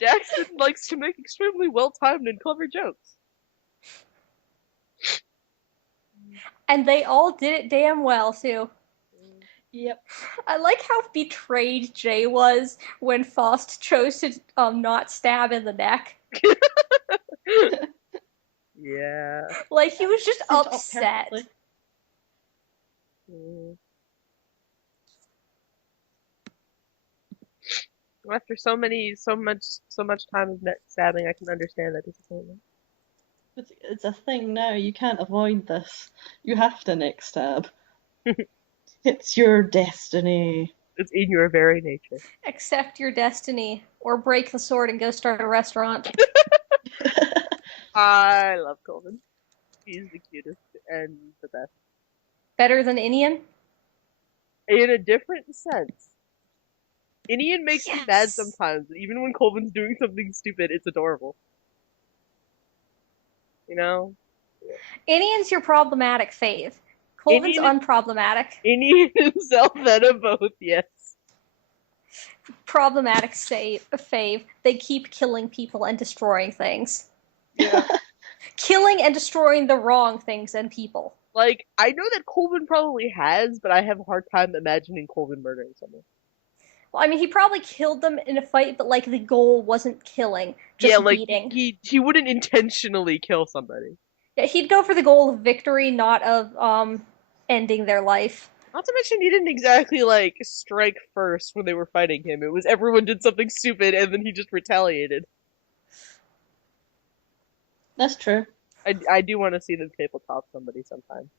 Jackson likes to make extremely well-timed and clever jokes. And they all did it damn well, too. Yep. I like how betrayed Jay was when Faust chose to not stab in the neck. Yeah. Like, he was just Set it up upset. perfectly. After so much time of net stabbing, I can understand that disappointment. It's a thing now. You can't avoid this. You have to neck stab. It's your destiny. It's in your very nature. Accept your destiny, or break the sword and go start a restaurant. I love Colvin. He's the cutest and the best. Better than Inian? In a different sense. Inian makes me mad Yes. sometimes. Even when Colvin's doing something stupid, it's adorable. You know? Inian's your problematic fave. Colvin's Inian- unproblematic. Inian and Zelvetta both, yes. Problematic fave. They keep killing people and destroying things. Yeah. Killing and destroying the wrong things and people. Like, I know that Colvin probably has, but I have a hard time imagining Colvin murdering someone. Well, I mean, he probably killed them in a fight, but like the goal wasn't killing, just Yeah, like, beating. he wouldn't intentionally kill somebody. Yeah, he'd go for the goal of victory, not of ending their life. Not to mention, he didn't exactly, like, strike first when they were fighting him. It was everyone did something stupid, and then he just retaliated. That's true. I do want to see them tabletop somebody sometime.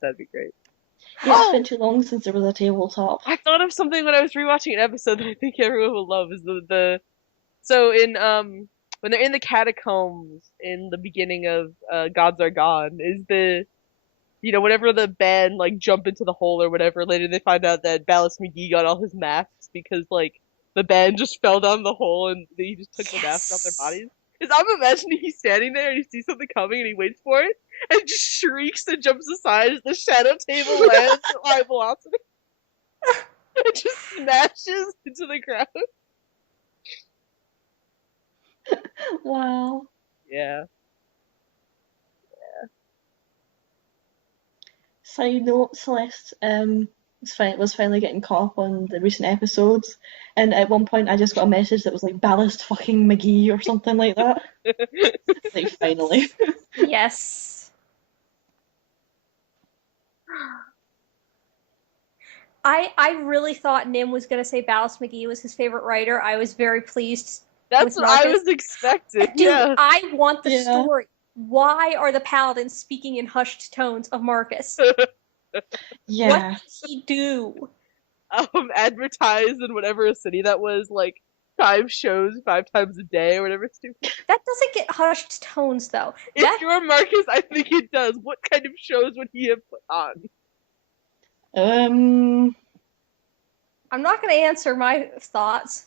That'd be great. Yeah, Oh! it's been too long since there was a tabletop. I thought of something when I was rewatching an episode that I think everyone will love, is so in, when they're in the catacombs in the beginning of, Gods Are Gone, is whenever the band, like, jump into the hole or whatever, later they find out that Ballast McGee got all his masks because, like, the band just fell down the hole and he just took the masks off their bodies. Because I'm imagining he's standing there and he sees something coming and he waits for it and just shrieks and jumps aside as the shadow table lands at high velocity. It just smashes into the ground. Wow. Yeah. Side note, Celeste was finally getting caught up on the recent episodes, and at one point I just got a message that was like Ballast fucking McGee or something like that. Like, finally. Yes. I really thought Nim was going to say Ballast McGee was his favorite writer. I was very pleased. That's what I was expecting. Dude, yeah. I want the Yeah. story. Why are the paladins speaking in hushed tones of Marcus? Yeah. What did he do? Advertise in whatever city that was, like, 5 shows 5 times a day or whatever stupid. That doesn't get hushed tones, though. If you're Marcus, I think it does. What kind of shows would he have put on? I'm not going to answer my thoughts.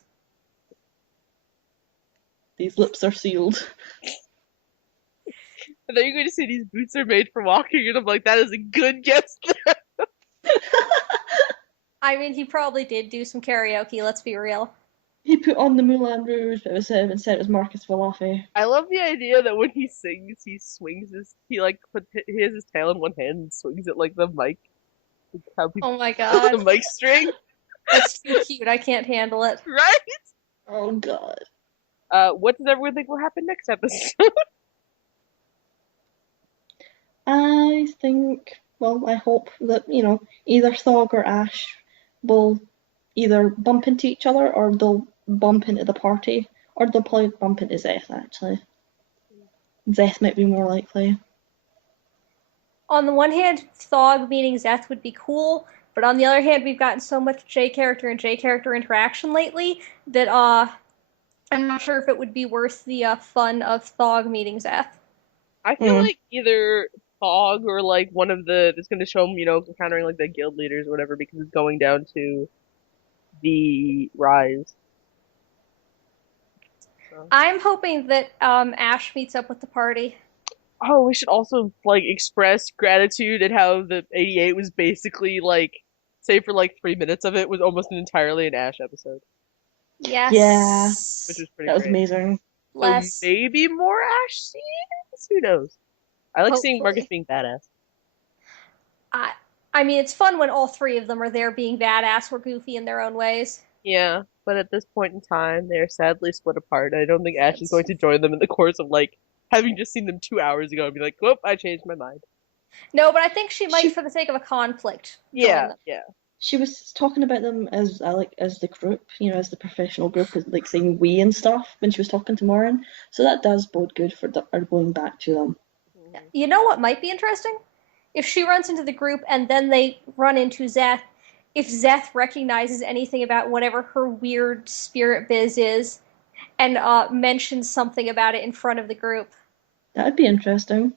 These lips are sealed. And then you're going to say these boots are made for walking, and I'm like, that is a good guess. I mean, he probably did do some karaoke, let's be real. He put on the Moulin Rouge, but it was instead it was Marcus Falafi. I love the idea that when he sings, he swings he has his tail in one hand and swings it like the mic. Like how people Oh my god. the mic string. That's too cute, I can't handle it. Right? Oh god. What does everyone think will happen next episode? I think, well, I hope that, either Thog or Ash will either bump into each other or they'll bump into the party. Or they'll probably bump into Zeth, actually. Zeth might be more likely. On the one hand, Thog meeting Zeth would be cool, but on the other hand, we've gotten so much J character and J character interaction lately that I'm not sure if it would be worth the fun of Thog meeting Zeth. I feel like either Thog or like one of that's going to show him, encountering like the guild leaders or whatever, because it's going down to the rise. So. I'm hoping that Ash meets up with the party. Oh, we should also like express gratitude at how the 88 was basically like, say for like 3 minutes of it was almost entirely an Ash episode, Yes. Yeah. which was pretty That was great. amazing. So Less. maybe more Ash scenes? Who knows? I like seeing Marcus Hopefully. being badass. I mean, it's fun when all three of them are there being badass or goofy in their own ways. Yeah, but at this point in time, they are sadly split apart. I don't think Ash is going to join them in the course of like having just seen them 2 hours ago and be like, "Whoop, I changed my mind." No, but I think she might, She- for the sake of a conflict, join Yeah, them. yeah. She was talking about them as as the group, as the professional group, like saying we and stuff when she was talking to Morin. So that does bode good for her going back to them. Mhm. You know what might be interesting? If she runs into the group and then they run into Zeth, if Zeth recognizes anything about whatever her weird spirit biz is and mentions something about it in front of the group. That'd be interesting.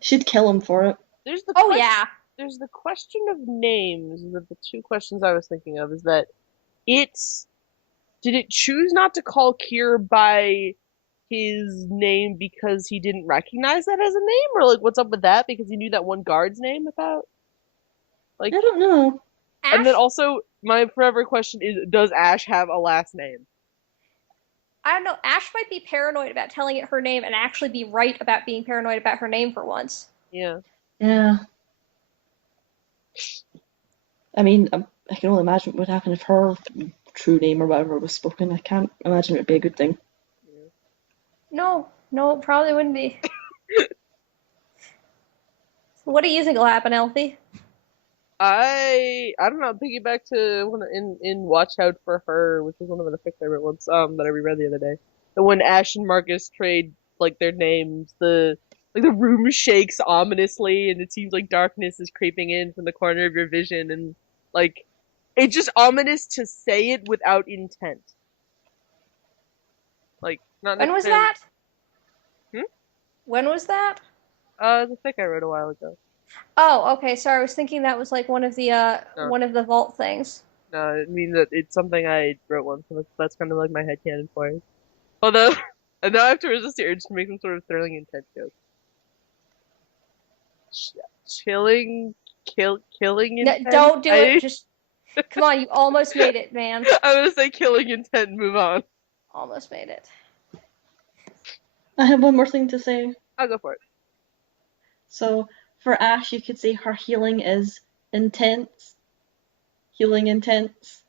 She'd kill him for it. There's the Oh, question, yeah. there's the question of names. The two questions I was thinking of is that it's did it choose not to call Kier by his name because he didn't recognize that as a name, or like what's up with that because he knew that one guard's name without like. I don't know. And then Ash, also my forever question is, does Ash have a last name? I don't know. Ash might be paranoid about telling it her name and actually be right about being paranoid about her name for once. Yeah. Yeah. I mean, I can only imagine what would happen if her true name or whatever was spoken. I can't imagine it'd be a good thing. No, it probably wouldn't be. What do you think will happen, Elfie? I don't know. Thinking back to when in Watch Out for Her, which was one of my favorite ones that I reread the other day. The when Ash and Marcus trade like their names, the room shakes ominously, and it seems like darkness is creeping in from the corner of your vision, and like it's just ominous to say it without intent. Like not When was necessarily. that? Hmm? When was that? The fic I wrote a while ago. Oh, okay. Sorry, I was thinking that was like one of the No, one of the vault things. no, I mean that it's something I wrote once, and that's kind of like my headcanon for it. Although, and now I have to resist the urge to make some sort of thrilling intent joke. Killing No, intent? don't do it. Just come on. You almost made it, man. I'm gonna say killing intent and move on. Almost made it. I have one more thing to say. I'll go for it. So for Ash, you could say her healing is intense. Healing intense.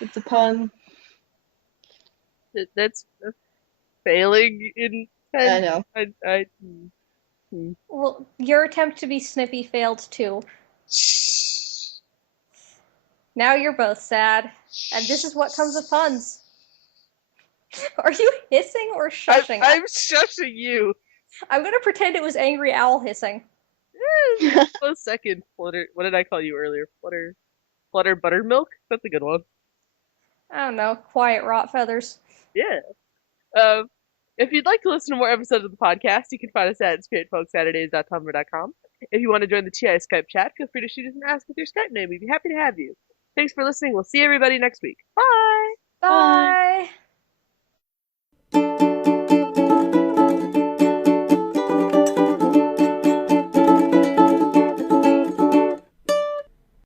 It's a pun. That's failing intent. I know. Well, your attempt to be snippy failed too. Now you're both sad, and this is what comes with puns. Are you hissing or shushing? I'm shushing you. I'm gonna pretend it was Angry Owl hissing. Close second. Flutter. What did I call you earlier? Flutter buttermilk? That's a good one. I don't know. Quiet rot feathers. Yeah. If you'd like to listen to more episodes of the podcast, you can find us at spiritfolksaturdays.tumblr.com. If you want to join the TI Skype chat, feel free to shoot us an ask with your Skype name. We'd be happy to have you. Thanks for listening. We'll see everybody next week. Bye! Bye.